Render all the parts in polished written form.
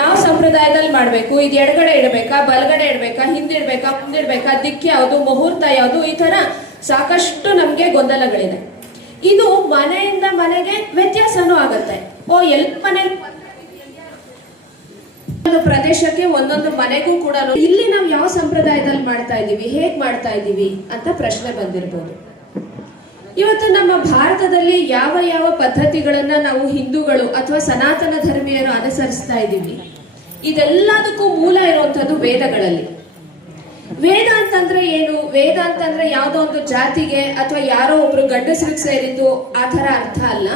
ಯಾವ ಸಂಪ್ರದಾಯದಲ್ಲಿ ಮಾಡಬೇಕು, ಇದು ಎಡಗಡೆ ಇಡಬೇಕಾ, ಬಲಗಡೆ ಇಡಬೇಕಾ, ಹಿಂದಿಡ್ಬೇಕಾ, ಮುಂದಿಡ್ಬೇಕಾ, ದಿಕ್ಕು ಯಾವುದು, ಮುಹೂರ್ತ ಯಾವುದು, ಈ ತರ ಸಾಕಷ್ಟು ನಮ್ಗೆ ಗೊಂದಲಗಳಿದೆ. ಇದು ಮನೆಯಿಂದ ಮನೆಗೆ ವ್ಯತ್ಯಾಸನೂ ಆಗತ್ತೆ. ಎಲ್ಲ ಮನೆ ಒಂದು ಪ್ರದೇಶಕ್ಕೆ ಒಂದೊಂದು ಮನೆಗೂ ಕೂಡ ಇಲ್ಲಿ ನಾವು ಯಾವ ಸಂಪ್ರದಾಯದಲ್ಲಿ ಮಾಡ್ತಾ ಇದ್ದೀವಿ, ಹೇಗ್ ಮಾಡ್ತಾ ಇದ್ದೀವಿ ಅಂತ ಪ್ರಶ್ನೆ ಬಂದಿರಬಹುದು. ಇವತ್ತು ನಮ್ಮ ಭಾರತದಲ್ಲಿ ಯಾವ ಯಾವ ಪದ್ಧತಿಗಳನ್ನ ನಾವು ಹಿಂದೂಗಳು ಅಥವಾ ಸನಾತನ ಧರ್ಮೀಯರು ಅನುಸರಿಸ್ತಾ ಇದ್ದೀವಿ, ಇದೆಲ್ಲದಕ್ಕೂ ಮೂಲ ಇರುವಂತದ್ದು ವೇದಗಳಲ್ಲಿ. ವೇದ ಅಂತಂದ್ರೆ ಏನು? ವೇದ ಅಂತಂದ್ರೆ ಯಾವುದೋ ಒಂದು ಜಾತಿಗೆ ಅಥವಾ ಯಾರೋ ಒಬ್ರು ಗಂಡಸರಿಗೆ ಸೇರಿದ್ದು ಆ ತರ ಅರ್ಥ ಅಲ್ಲ.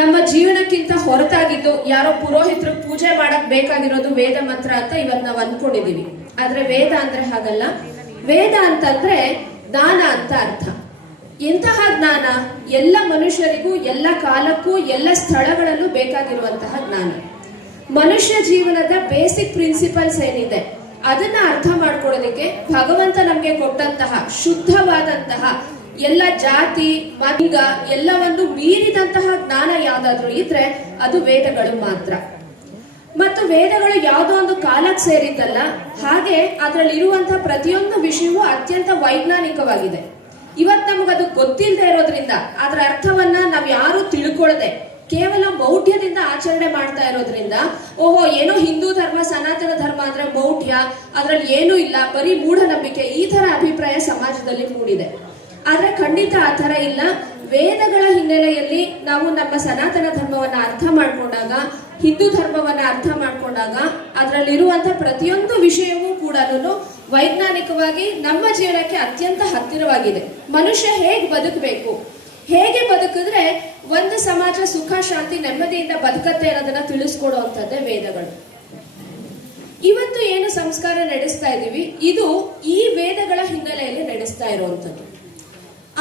ನಮ್ಮ ಜೀವನಕ್ಕಿಂತ ಹೊರತಾಗಿದ್ದು ಯಾರೋ ಪುರೋಹಿತರು ಪೂಜೆ ಮಾಡಕ್ ಬೇಕಾಗಿರೋದು ವೇದ ಮಂತ್ರ ಅಂತ ಇವತ್ತು ನಾವು ಅನ್ಕೊಂಡಿದೀವಿ. ಆದ್ರೆ ವೇದ ಅಂದ್ರೆ ಹಾಗಲ್ಲ. ವೇದ ಅಂತಂದ್ರೆ ಜ್ಞಾನ ಅಂತ ಅರ್ಥ. ಎಂತಹ ಜ್ಞಾನ? ಎಲ್ಲ ಮನುಷ್ಯರಿಗೂ ಎಲ್ಲ ಕಾಲಕ್ಕೂ ಎಲ್ಲ ಸ್ಥಳಗಳಲ್ಲೂ ಬೇಕಾಗಿರುವಂತಹ ಜ್ಞಾನ. ಮನುಷ್ಯ ಜೀವನದ ಬೇಸಿಕ್ ಪ್ರಿನ್ಸಿಪಲ್ಸ್ ಏನಿದೆ ಅದನ್ನ ಅರ್ಥ ಮಾಡ್ಕೊಳ್ಳೋದಕ್ಕೆ ಭಗವಂತ ನಮ್ಗೆ ಕೊಟ್ಟಂತಹ ಶುದ್ಧವಾದಂತಹ ಎಲ್ಲ ಜಾತಿ ಮತ ಎಲ್ಲವನ್ನು ಮೀರಿದಂತಹ ಜ್ಞಾನ ಯಾವ್ದಾದ್ರು ಇದ್ರೆ ಅದು ವೇದಗಳು ಮಾತ್ರ. ಮತ್ತು ವೇದಗಳು ಯಾವುದೋ ಒಂದು ಕಾಲಕ್ಕೆ ಸೇರಿದ್ದಲ್ಲ, ಹಾಗೆ ಅದರಲ್ಲಿ ಇರುವಂತಹ ಪ್ರತಿಯೊಂದು ವಿಷಯವೂ ಅತ್ಯಂತ ವೈಜ್ಞಾನಿಕವಾಗಿದೆ. ಇವತ್ತು ನಮಗದು ಗೊತ್ತಿಲ್ಲದೆ ಇರೋದ್ರಿಂದ ಅದರ ಅರ್ಥವನ್ನ ನಾವ್ ಯಾರು ತಿಳ್ಕೊಳ್ಳದೆ ಕೇವಲ ಮೌಢ್ಯದಿಂದ ಆಚರಣೆ ಮಾಡ್ತಾ ಇರೋದ್ರಿಂದ ಓಹೋ ಏನೋ ಹಿಂದೂ ಧರ್ಮ ಸನಾತನ ಧರ್ಮ ಅಂದ್ರೆ ಮೌಢ್ಯ, ಅದ್ರಲ್ಲಿ ಏನೂ ಇಲ್ಲ, ಬರೀ ಮೂಢನಂಬಿಕೆ, ಈ ತರ ಅಭಿಪ್ರಾಯ ಸಮಾಜದಲ್ಲಿ ಮೂಡಿದೆ. ಆದ್ರೆ ಖಂಡಿತ ಆ ತರ ಇಲ್ಲ. ವೇದಗಳ ಹಿನ್ನೆಲೆಯಲ್ಲಿ ನಾವು ನಮ್ಮ ಸನಾತನ ಧರ್ಮವನ್ನ ಅರ್ಥ ಮಾಡ್ಕೊಂಡಾಗ, ಹಿಂದೂ ಧರ್ಮವನ್ನ ಅರ್ಥ ಮಾಡ್ಕೊಂಡಾಗ ಅದರಲ್ಲಿರುವಂತಹ ಪ್ರತಿಯೊಂದು ವಿಷಯವೂ ಕೂಡ ವೈಜ್ಞಾನಿಕವಾಗಿ ನಮ್ಮ ಜೀವನಕ್ಕೆ ಅತ್ಯಂತ ಹತ್ತಿರವಾಗಿದೆ. ಮನುಷ್ಯ ಹೇಗೆ ಬದುಕಬೇಕು, ಹೇಗೆ ಬದುಕಿದ್ರೆ ಒಂದು ಸಮಾಜ ಸುಖ ಶಾಂತಿ ನೆಮ್ಮದಿಯಿಂದ ಬದುಕತ್ತೆ ಅನ್ನೋದನ್ನ ತಿಳಿಸ್ಕೊಡುವಂತದ್ದೇ ವೇದಗಳು. ಇವತ್ತು ಏನು ಸಂಸ್ಕಾರ ನಡೆಸ್ತಾ ಇದೀವಿ ಇದು ಈ ವೇದಗಳ ಹಿನ್ನೆಲೆಯಲ್ಲಿ ನಡೆಸ್ತಾ ಇರುವಂತದ್ದು.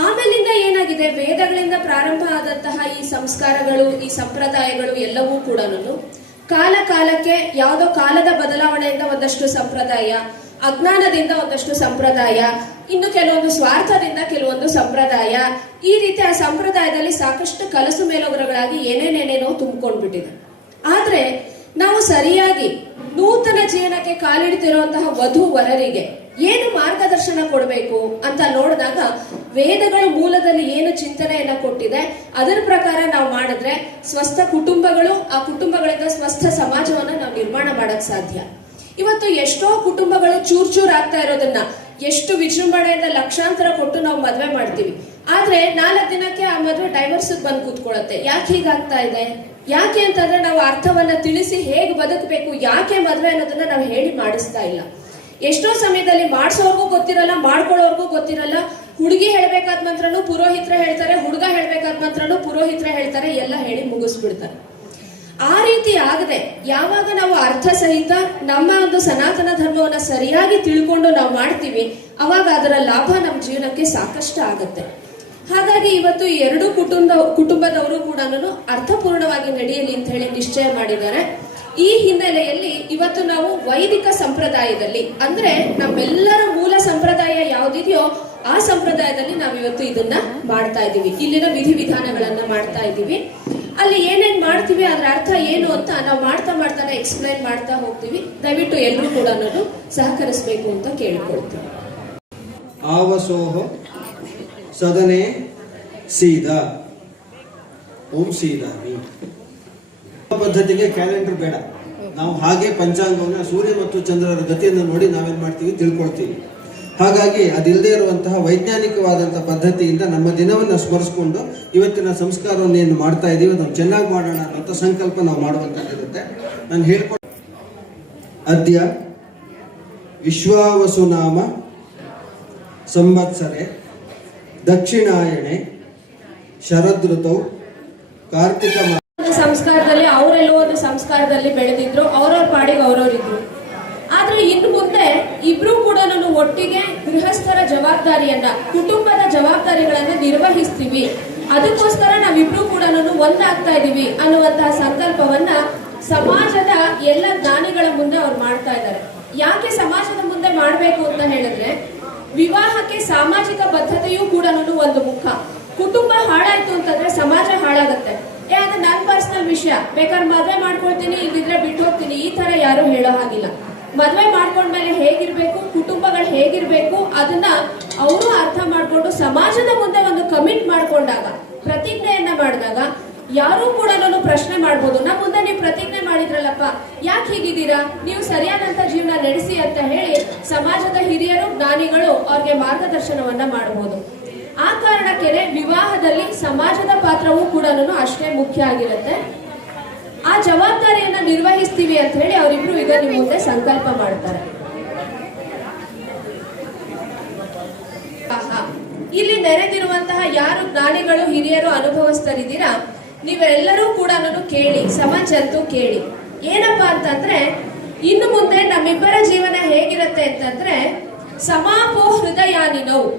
ಆಮೇಲಿಂದ ಏನಾಗಿದೆ, ವೇದಗಳಿಂದ ಪ್ರಾರಂಭ ಆದಂತಹ ಈ ಸಂಸ್ಕಾರಗಳು, ಈ ಸಂಪ್ರದಾಯಗಳು ಎಲ್ಲವೂ ಕೂಡ ಕಾಲ ಕಾಲಕ್ಕೆ ಯಾವುದೋ ಕಾಲದ ಬದಲಾವಣೆಯಿಂದ ಒಂದಷ್ಟು ಸಂಪ್ರದಾಯ, ಅಜ್ಞಾನದಿಂದ ಒಂದಷ್ಟು ಸಂಪ್ರದಾಯ, ಇನ್ನು ಕೆಲವೊಂದು ಸ್ವಾರ್ಥದಿಂದ ಕೆಲವೊಂದು ಸಂಪ್ರದಾಯ, ಈ ರೀತಿ ಆ ಸಂಪ್ರದಾಯದಲ್ಲಿ ಸಾಕಷ್ಟು ಕಲಸು ಮೇಲೋಗರಗಳಾಗಿ ಏನೇನೇನೇನೋ ತುಂಬಿಕೊಂಡ್ಬಿಟ್ಟಿದೆ. ಆದ್ರೆ ನಾವು ಸರಿಯಾಗಿ ನೂತನ ಜೀವನಕ್ಕೆ ಕಾಲಿಡ್ತಿರುವಂತಹ ವಧು ವರರಿಗೆ ಏನು ಮಾರ್ಗದರ್ಶನ ಕೊಡಬೇಕು ಅಂತ ನೋಡಿದಾಗ ವೇದಗಳು ಮೂಲದಲ್ಲಿ ಏನು ಚಿಂತನೆಯನ್ನ ಕೊಟ್ಟಿದೆ ಅದರ ಪ್ರಕಾರ ನಾವು ಮಾಡಿದ್ರೆ ಸ್ವಸ್ಥ ಕುಟುಂಬಗಳು, ಆ ಕುಟುಂಬಗಳಿಂದ ಸ್ವಸ್ಥ ಸಮಾಜವನ್ನ ನಾವು ನಿರ್ಮಾಣ ಮಾಡಕ್ ಸಾಧ್ಯ. ಇವತ್ತು ಎಷ್ಟೋ ಕುಟುಂಬಗಳು ಚೂರ್ ಆಗ್ತಾ ಇರೋದನ್ನ ಎಷ್ಟು ವಿಜೃಂಭಣೆಯಿಂದ ಲಕ್ಷಾಂತರ ಕೊಟ್ಟು ನಾವು ಮದ್ವೆ ಮಾಡ್ತೀವಿ. ಆದ್ರೆ 4 ದಿನಕ್ಕೆ ಆ ಮದ್ವೆ ಡೈವರ್ಸ್ ಬಂದು ಕೂತ್ಕೊಳ್ಳುತ್ತೆ. ಯಾಕೆ ಹೀಗಾಗ್ತಾ ಇದೆ? ಯಾಕೆ ಅಂತಂದ್ರೆ ನಾವು ಅರ್ಥವನ್ನ ತಿಳಿಸಿ ಹೇಗೆ ಬದುಕಬೇಕು, ಯಾಕೆ ಮದ್ವೆ ಅನ್ನೋದನ್ನ ನಾವು ಹೇಳಿ ಮಾಡಿಸ್ತಾ ಇಲ್ಲ. ಎಷ್ಟೋ ಸಮಯದಲ್ಲಿ ಮಾಡ್ಸೋರ್ಗೂ ಗೊತ್ತಿರಲ್ಲ, ಮಾಡ್ಕೊಳ್ಳೋರ್ಗೂ ಗೊತ್ತಿರಲ್ಲ. ಹುಡುಗಿ ಹೇಳ್ಬೇಕಾದ ಮಂತ್ರನು ಪುರೋಹಿತ್ರ ಹೇಳ್ತಾರೆ, ಹುಡುಗ ಹೇಳ್ಬೇಕಾದ ಮಂತ್ರನು ಪುರೋಹಿತ್ರ ಹೇಳ್ತಾರೆ, ಎಲ್ಲ ಹೇಳಿ ಮುಗಿಸ್ಬಿಡ್ತಾರೆ. ಆ ರೀತಿ ಆಗದೆ ಯಾವಾಗ ನಾವು ಅರ್ಥ ಸಹಿತ ನಮ್ಮ ಒಂದು ಸನಾತನ ಧರ್ಮವನ್ನ ಸರಿಯಾಗಿ ತಿಳ್ಕೊಂಡು ನಾವು ಮಾಡ್ತೀವಿ, ಅವಾಗ ಅದರ ಲಾಭ ನಮ್ಮ ಜೀವನಕ್ಕೆ ಸಾಕಷ್ಟು ಆಗತ್ತೆ. ಹಾಗಾಗಿ ಇವತ್ತು ಈ ಎರಡು ಕುಟುಂಬದವರು ಕೂಡ ಅರ್ಥಪೂರ್ಣವಾಗಿ ನಡೆಯಲಿ ಅಂತ ಹೇಳಿ ನಿಶ್ಚಯ ಮಾಡಿದ್ದಾರೆ. ಈ ಹಿನ್ನೆಲೆಯಲ್ಲಿ ಇವತ್ತು ನಾವು ವೈದಿಕ ಸಂಪ್ರದಾಯದಲ್ಲಿ, ಅಂದ್ರೆ ನಮ್ಮೆಲ್ಲರ ಮೂಲ ಸಂಪ್ರದಾಯ ಯಾವ್ದಿದೆಯೋ ಆ ಸಂಪ್ರದಾಯದಲ್ಲಿ ನಾವಿವತ್ತು ಇದನ್ನ ಮಾಡ್ತಾ ಇದ್ದೀವಿ. ಇಲ್ಲಿನ ವಿಧಿವಿಧಾನಗಳನ್ನ ಮಾಡ್ತಾ ಇದ್ದೀವಿ. ಅಲ್ಲಿ ಏನೇನ್ ಮಾಡ್ತೀವಿ ಅದರ ಅರ್ಥ ಏನು ಅಂತ ನಾವು ಮಾಡ್ತಾನೆ ಎಕ್ಸ್ಪ್ಲೈನ್ ಮಾಡ್ತಾ ಹೋಗ್ತೀವಿ. ದಯವಿಟ್ಟು ಎಲ್ಲರೂ ಕೂಡ ಸಹಕರಿಸಬೇಕು ಅಂತ ಕೇಳಿಕೊಳ್ತೀವಿ. ಆವಸೋಹ ಸದನೆ ಸೀದಾ ಓಂ ಸೀದಾಮಿ ಪದ್ಧತಿಗೆ ಕ್ಯಾಲೆಂಡರ್ ಬೇಡ. ನಾವು ಹಾಗೆ ಪಂಚಾಂಗವನ್ನು ಸೂರ್ಯ ಮತ್ತು ಚಂದ್ರರ ಗತಿಯನ್ನು ನೋಡಿ ನಾವೇನ್ ಮಾಡ್ತೀವಿ, ತಿಳ್ಕೊಳ್ತೀವಿ. ಹಾಗಾಗಿ ಅದಿಲ್ಲದೆ ಇರುವಂತಹ ವೈಜ್ಞಾನಿಕವಾದಂತಹ ಪದ್ಧತಿಯಿಂದ ನಮ್ಮ ದಿನವನ್ನು ಸ್ಮರಿಸಿಕೊಂಡು ಇವತ್ತಿನ ಸಂಸ್ಕಾರವನ್ನು ಏನು ಮಾಡ್ತಾ ಇದೀವಿ ನಾವು ಚೆನ್ನಾಗಿ ಮಾಡೋಣ ಅಂತ ಸಂಕಲ್ಪ ನಾವು ಮಾಡುವಂತಹದ್ದಿರುತ್ತೆ. ನಾನು ಹೇಳ್ಕೊಡ ಅದ್ಯ ವಿಶ್ವಾವಸುನಾಮ ಸಂವತ್ಸರೆ ದಕ್ಷಿಣಾಯಣೆ ಶರದೃತೌ ಕಾರ್ತಿಕ ಸಂಸ್ಕಾರದಲ್ಲಿ ಅವರೆಲ್ಲೋ ಒಂದು ಸಂಸ್ಕಾರದಲ್ಲಿ ಬೆಳೆದಿದ್ರು, ಅವ್ರವ್ರ ಪಾಡಿಗೆ ಅವ್ರವ್ರಿದ್ರು. ಆದ್ರೆ ಇನ್ನು ಮುಂದೆ ಇಬ್ರು ಕೂಡ ಒಟ್ಟಿಗೆ ಗೃಹಸ್ಥರ ಜವಾಬ್ದಾರಿಯನ್ನ, ಕುಟುಂಬದ ಜವಾಬ್ದಾರಿಗಳನ್ನ ನಿರ್ವಹಿಸ್ತೀವಿ. ಅದಕ್ಕೋಸ್ಕರ ನಾವಿಬ್ರು ಕೂಡ ಒಂದಾಗ್ತಾ ಇದೀವಿ ಅನ್ನುವಂತಹ ಸಂಕಲ್ಪವನ್ನ ಸಮಾಜದ ಎಲ್ಲ ಜ್ಞಾನಿಗಳ ಮುಂದೆ ಅವ್ರು ಮಾಡ್ತಾ ಇದ್ದಾರೆ. ಯಾಕೆ ಸಮಾಜದ ಮುಂದೆ ಮಾಡ್ಬೇಕು ಅಂತ ಹೇಳಿದ್ರೆ, ವಿವಾಹಕ್ಕೆ ಸಾಮಾಜಿಕ ಬದ್ಧತೆಯೂ ಕೂಡ ಒಂದು ಮುಖ. ಕುಟುಂಬ ಹಾಳಾಯ್ತು ಅಂತಂದ್ರೆ ಸಮಾಜ ಹಾಳಾಗತ್ತೆ. ಅದು ನನ್ನ ಪರ್ಸನಲ್ ವಿಷಯ, ಬೇಕಾದ್ರೆ ಮದ್ವೆ ಮಾಡ್ಕೊಳ್ತೀನಿ, ಇಲ್ದಿದ್ರೆ ಬಿಟ್ಟು ಹೋಗ್ತೀನಿ, ಈ ತರ ಯಾರು ಹೇಳೋ ಹಾಗಿಲ್ಲ. ಮದ್ವೆ ಮಾಡ್ಕೊಂಡ್ಮೇಲೆ ಹೇಗಿರ್ಬೇಕು, ಕುಟುಂಬಗಳು ಹೇಗಿರ್ಬೇಕು ಅದನ್ನ ಅವರು ಅರ್ಥ ಮಾಡ್ಕೊಂಡು ಸಮಾಜದ ಮುಂದೆ ಒಂದು ಕಮಿಟ್ ಮಾಡ್ಕೊಂಡಾಗ, ಪ್ರತಿಜ್ಞೆಯನ್ನ ಮಾಡಿದಾಗ ಯಾರು ಕೂಡ ಪ್ರಶ್ನೆ ಮಾಡ್ಬೋದು. ನಮ್ಮ ಮುಂದೆ ನೀವು ಪ್ರತಿಜ್ಞೆ ಮಾಡಿದ್ರಲ್ಲಪ್ಪ, ಯಾಕೆ ಹೀಗಿದ್ದೀರಾ, ನೀವು ಸರಿಯಾದಂತ ಜೀವನ ನಡೆಸಿ ಅಂತ ಹೇಳಿ ಸಮಾಜದ ಹಿರಿಯರು, ಜ್ಞಾನಿಗಳು ಅವ್ರಿಗೆ ಮಾರ್ಗದರ್ಶನವನ್ನ ಮಾಡಬಹುದು. ಆ ಕಾರಣಕ್ಕೆ ವಿವಾಹದಲ್ಲಿ ಸಮಾಜದ ಪಾತ್ರವೂ ಕೂಡ ಅಷ್ಟೇ ಮುಖ್ಯ ಆಗಿರುತ್ತೆ. ಆ ಜವಾಬ್ದಾರಿಯನ್ನ ನಿರ್ವಹಿಸ್ತೀವಿ ಅಂತ ಹೇಳಿ ಅವರಿಬ್ರು ಈಗ ನಿಮ್ಮ ಮುಂದೆ ಸಂಕಲ್ಪ ಮಾಡ್ತಾರೆ. ಇಲ್ಲಿ ನೆರೆದಿರುವಂತಹ ಯಾರು ಜ್ಞಾನಿಗಳು, ಹಿರಿಯರು, ಅನುಭವಸ್ಥರಿದ್ದೀರಾ, ನೀವೆಲ್ಲರೂ ಕೂಡ ಕೇಳಿ, ಸಮಂಜಂತು ಕೇಳಿ. ಏನಪ್ಪಾ ಅಂತಂದ್ರೆ, ಇನ್ನು ಮುಂದೆ ನಮ್ಮಿಬ್ಬರ ಜೀವನ ಹೇಗಿರುತ್ತೆ ಅಂತಂದ್ರೆ, ಸಮಾಪೋ ಹೃದಯಾನಿನವು.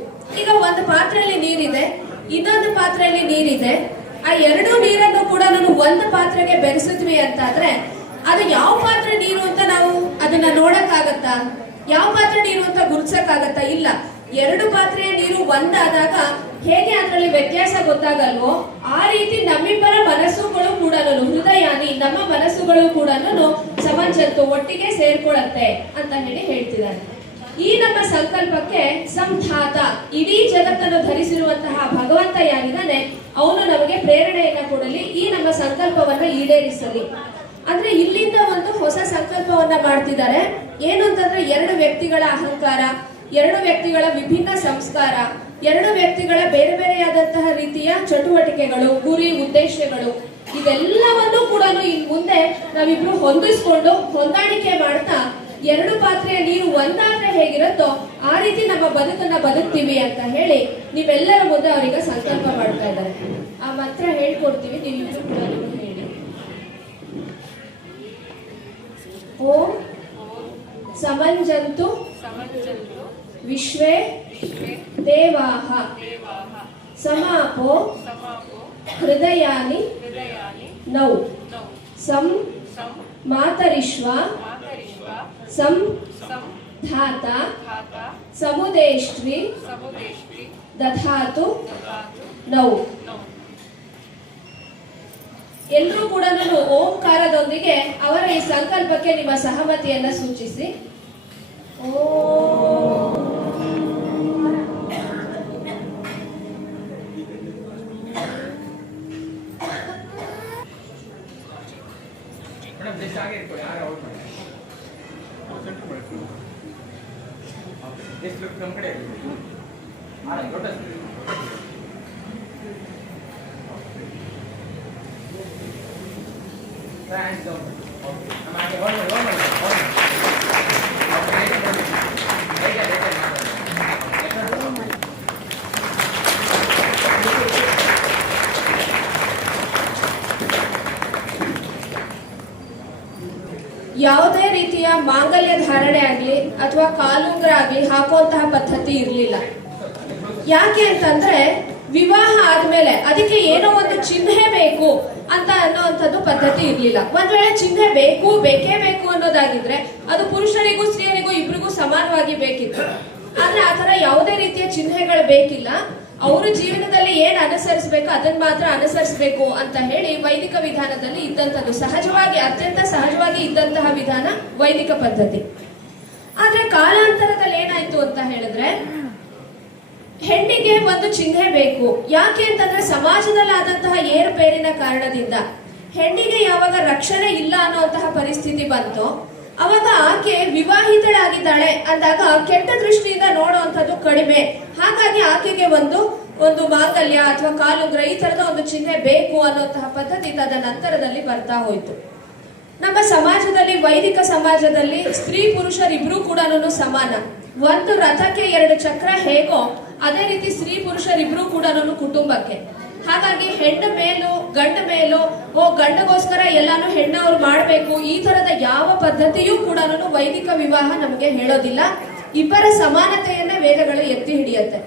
ಈಗ ಒಂದು ಪಾತ್ರೆಯಲ್ಲಿ ನೀರಿದೆ, ಇನ್ನೊಂದು ಪಾತ್ರೆಯಲ್ಲಿ ನೀರಿದೆ. ಆ ಎರಡೂ ನೀರನ್ನು ಕೂಡ ಒಂದು ಪಾತ್ರೆಗೆ ಬೆರೆಸಿದ್ವಿ ಅಂತಾದ್ರೆ ಅದು ಯಾವ ಪಾತ್ರೆ ನೀರು ಅಂತ ನಾವು ಅದನ್ನ ನೋಡಕ್ಕಾಗತ್ತಾ? ಯಾವ ಪಾತ್ರೆ ನೀರು ಅಂತ ಗುರುತಿಸಕ್ಕಾಗತ್ತಾ? ಇಲ್ಲ. ಎರಡು ಪಾತ್ರೆಯ ನೀರು ಒಂದಾದಾಗ ಹೇಗೆ ಅದರಲ್ಲಿ ವ್ಯತ್ಯಾಸ ಗೊತ್ತಾಗಲ್ವೋ, ಆ ರೀತಿ ನಮ್ಮಿಬ್ಬರ ಮನಸ್ಸುಗಳು ಕೂಡ, ಹೃದಯಾನಿ, ನಮ್ಮ ಮನಸ್ಸುಗಳು ಕೂಡ ಸಮಂಜತ್ತು, ಒಟ್ಟಿಗೆ ಸೇರ್ಕೊಳ್ಳುತ್ತೆ ಅಂತ ಹೇಳಿ ಹೇಳ್ತಿದ್ದಾರೆ. ಈ ನಮ್ಮ ಸಂಕಲ್ಪಕ್ಕೆ ಸಂಧಾತ, ಇಡೀ ಜಗತ್ತನ್ನು ಧರಿಸಿರುವಂತಹ ಭಗವಂತ ಯಾರಿದ್ದಾನೆ ಅವನು ನಮಗೆ ಪ್ರೇರಣೆಯನ್ನ ಕೊಡಲಿ, ಈ ನಮ್ಮ ಸಂಕಲ್ಪವನ್ನ ಈಡೇರಿಸಲಿ. ಅಂದ್ರೆ ಇಲ್ಲಿಂದ ಒಂದು ಹೊಸ ಸಂಕಲ್ಪವನ್ನ ಮಾಡ್ತಿದ್ದಾರೆ. ಏನು ಅಂತಂದ್ರೆ, ಎರಡು ವ್ಯಕ್ತಿಗಳ ಅಹಂಕಾರ, ಎರಡು ವ್ಯಕ್ತಿಗಳ ವಿಭಿನ್ನ ಸಂಸ್ಕಾರ, ಎರಡು ವ್ಯಕ್ತಿಗಳ ಬೇರೆ ಬೇರೆಯಾದಂತಹ ರೀತಿಯ ಚಟುವಟಿಕೆಗಳು, ಗುರಿ, ಉದ್ದೇಶಗಳು, ಇದೆಲ್ಲವನ್ನು ಕೂಡ ಇನ್ ಮುಂದೆ ನಾವಿಬ್ರು ಹೊಂದಿಸ್ಕೊಂಡು ಹೊಂದಾಣಿಕೆ ಮಾಡ್ತಾ ಎರಡು ಪಾತ್ರೆಯ ನೀರು ಒಂದಾದ್ರೆ ಹೇಗಿರುತ್ತೋ ಆ ರೀತಿ ನಮ್ಮ ಬದುಕನ್ನ ಬದುಕ್ತೀವಿ ಅಂತ ಹೇಳಿ ನೀವೆಲ್ಲರ ಮುಂದೆ ಅವರಿಗೆ ಸಂಕಲ್ಪ ಮಾಡ್ತಾ ಇದ್ದಾರೆ. ಆ ಮಂತ್ರ ಹೇಳ್ಕೊಡ್ತೀವಿ, ನೀವಿಬ್ರು ಕೂಡ ಹೇಳಿ. ಓಂ ಸಮಂಜಂತು ವಿಶ್ವೇ ದೇವಾಹ ಸಮಾಪೋ ಹೃದಯಾನಿ ನೌ ಸಂ ಮಾತರಿಶ್ವ ಸಂ ಧಾತ ಸಮುದೇಷ್ಟ್ವಿ ದಧಾತು ನೌ. ಎಲ್ಲರೂ ಕೂಡ ಓಂಕಾರದೊಂದಿಗೆ ಅವರ ಈ ಸಂಕಲ್ಪಕ್ಕೆ ನಿಮ್ಮ ಸಹಮತಿಯನ್ನ ಸೂಚಿಸಿ. ನಮ್ಮ ಕಡೆ ದೊಡ್ಡ ಯಾವುದೇ ರೀತಿಯ ಮಾಂಗಲ್ಯ ಧಾರಣೆ ಆಗ್ಲಿ ಅಥವಾ ಕಾಲುಂಗ್ರ ಆಗ್ಲಿ ಹಾಕುವಂತಹ ಪದ್ಧತಿ ಇರಲಿಲ್ಲ. ಯಾಕೆ ಅಂತಂದ್ರೆ, ವಿವಾಹ ಆದ್ಮೇಲೆ ಅದಕ್ಕೆ ಏನೋ ಒಂದು ಚಿಹ್ನೆ ಬೇಕು ಅಂತ ಅನ್ನೋಂಥದ್ದು ಪದ್ಧತಿ ಇರ್ಲಿಲ್ಲ. ಒಂದ್ ವೇಳೆ ಚಿಹ್ನೆ ಬೇಕೇ ಬೇಕು ಅನ್ನೋದಾಗಿದ್ರೆ ಅದು ಪುರುಷರಿಗೂ ಸ್ತ್ರೀಯರಿಗೂ ಇಬ್ರಿಗೂ ಸಮಾನವಾಗಿ ಬೇಕಿತ್ತು. ಆದ್ರೆ ಆತರ ಯಾವುದೇ ರೀತಿಯ ಚಿಹ್ನೆಗಳು ಬೇಕಿಲ್ಲ. ಅವರು ಜೀವನದಲ್ಲಿ ಏನ್ ಅನುಸರಿಸಬೇಕು ಅದನ್ನ ಮಾತ್ರ ಅನುಸರಿಸಬೇಕು ಅಂತ ಹೇಳಿ ವೈದಿಕ ವಿಧಾನದಲ್ಲಿ ಇದ್ದಂಥದ್ದು, ಸಹಜವಾಗಿ, ಅತ್ಯಂತ ಸಹಜವಾಗಿ ಇದ್ದಂತಹ ವಿಧಾನ ವೈದಿಕ ಪದ್ಧತಿ. ಆದ್ರೆ ಕಾಲಾಂತರದಲ್ಲಿ ಏನಾಯ್ತು ಅಂತ ಹೇಳಿದ್ರೆ, ಹೆಣ್ಣಿಗೆ ಒಂದು ಚಿಹ್ನೆ ಬೇಕು. ಯಾಕೆ ಅಂತಂದ್ರೆ, ಸಮಾಜದಲ್ಲಿ ಆದಂತಹ ಏರುಪೇರಿನ ಕಾರಣದಿಂದ ಹೆಣ್ಣಿಗೆ ಯಾವಾಗ ರಕ್ಷಣೆ ಇಲ್ಲ ಅನ್ನುವಂತಹ ಪರಿಸ್ಥಿತಿ ಬಂತು, ಅವಾಗ ಆಕೆ ವಿವಾಹಿತಳಾಗಿದ್ದಾಳೆ ಅಂದಾಗ ಕೆಟ್ಟ ದೃಷ್ಟಿಯಿಂದ ನೋಡುವಂಥದ್ದು ಕಡಿಮೆ. ಹಾಗಾಗಿ ಆಕೆಗೆ ಒಂದು ಮಾಂಗಲ್ಯ ಅಥವಾ ಕಾಲುಂಗ್ರ ಈ ತರದ ಒಂದು ಚಿಹ್ನೆ ಬೇಕು ಅನ್ನುವಂತಹ ಪದ್ಧತಿ ತದನಂತರದಲ್ಲಿ ಬರ್ತಾ ಹೋಯ್ತು. ನಮ್ಮ ಸಮಾಜದಲ್ಲಿ, ವೈದಿಕ ಸಮಾಜದಲ್ಲಿ ಸ್ತ್ರೀ ಪುರುಷರಿಬ್ರು ಕೂಡ ಸಮಾನ. ಒಂದು ರಥಕ್ಕೆ ಎರಡು ಚಕ್ರ ಹೇಗೋ ಅದೇ ರೀತಿ ಸ್ತ್ರೀ ಪುರುಷರಿಬ್ರು ಕೂಡ ಕುಟುಂಬಕ್ಕೆ. ಹಾಗಾಗಿ ಹೆಣ್ಣು ಮೇಲೂ ಗಂಡ ಮೇಲೂ ಗಂಡಗೋಸ್ಕರ ಎಲ್ಲಾನು ಹೆಣ್ಣವ್ರು ಮಾಡ್ಬೇಕು, ಈ ತರದ ಯಾವ ಪದ್ಧತಿಯೂ ಕೂಡ ವೈದಿಕ ವಿವಾಹ ನಮಗೆ ಹೇಳೋದಿಲ್ಲ. ಇಬ್ಬರ ಸಮಾನತೆಯನ್ನ ವೇದಗಳು ಎತ್ತಿ ಹಿಡಿಯುತ್ತೆ.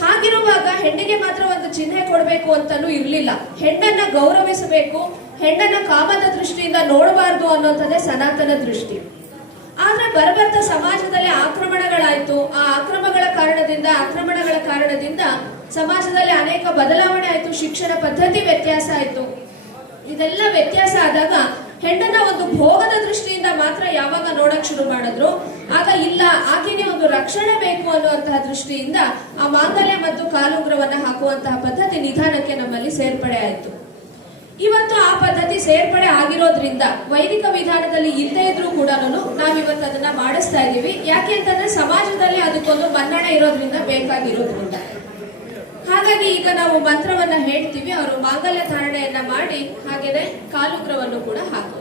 ಹಾಗಿರುವಾಗ ಹೆಣ್ಣಿಗೆ ಮಾತ್ರ ಒಂದು ಚಿಹ್ನೆ ಕೊಡಬೇಕು ಅಂತಾನೂ ಇರ್ಲಿಲ್ಲ. ಹೆಣ್ಣನ್ನ ಗೌರವಿಸಬೇಕು, ಹೆಣ್ಣನ್ನ ಕಾಮದ ದೃಷ್ಟಿಯಿಂದ ನೋಡಬಾರ್ದು ಅನ್ನೋಂಥದ್ದೇ ಸನಾತನ ದೃಷ್ಟಿ. ಆದ್ರೆ ಬರಬರ್ತಾ ಸಮಾಜದಲ್ಲಿ ಆಕ್ರಮಣಗಳಾಯ್ತು. ಆ ಆಕ್ರಮಣಗಳ ಕಾರಣದಿಂದ ಸಮಾಜದಲ್ಲಿ ಅನೇಕ ಬದಲಾವಣೆ ಆಯ್ತು. ಶಿಕ್ಷಣ ಪದ್ಧತಿ ವ್ಯತ್ಯಾಸ ಆಯ್ತು. ಇದೆಲ್ಲ ವ್ಯತ್ಯಾಸ ಆದಾಗ ಹೆಣ್ಣನ್ನ ಒಂದು ಭೋಗದ ದೃಷ್ಟಿಯಿಂದ ಮಾತ್ರ ಯಾವಾಗ ನೋಡಕ್ ಶುರು ಮಾಡಿದ್ರು, ಆಗ ಇಲ್ಲ ಆಕೆಗೆ ಒಂದು ರಕ್ಷಣೆ ಬೇಕು ಅನ್ನುವಂತಹ ದೃಷ್ಟಿಯಿಂದ ಆ ಮಾಂಗಲ್ಯ ಮತ್ತು ಕಾಲುಂಗುರವನ್ನ ಹಾಕುವಂತಹ ಪದ್ಧತಿ ನಿಧಾನಕ್ಕೆ ನಮ್ಮಲ್ಲಿ ಸೇರ್ಪಡೆ ಆಯಿತು. ಇವತ್ತು ಆ ಪದ್ಧತಿ ಸೇರ್ಪಡೆ ಆಗಿರೋದ್ರಿಂದ ವೈದಿಕ ವಿಧಾನದಲ್ಲಿ ಇಲ್ಲದೆ ಇದ್ರೂ ಕೂಡ ನಾವಿವತ್ತು ಅದನ್ನ ಮಾಡಿಸ್ತಾ ಇದೀವಿ. ಯಾಕೆ ಅಂತಂದ್ರೆ ಸಮಾಜದಲ್ಲಿ ಅದಕ್ಕೊಂದು ಮನ್ನಣೆ ಇರೋದ್ರಿಂದ, ಬೇಕಾಗಿರೋದ್ರಿಂದ. ಹಾಗಾಗಿ ಈಗ ನಾವು ಮಂತ್ರವನ್ನ ಹೇಳ್ತೀವಿ, ಅವರು ಮಾಂಗಲ್ಯ ಧಾರಣೆಯನ್ನ ಮಾಡಿ ಹಾಗೇನೆ ಕಾಲುಂಗುರವನ್ನು ಕೂಡ ಹಾಕೋದು.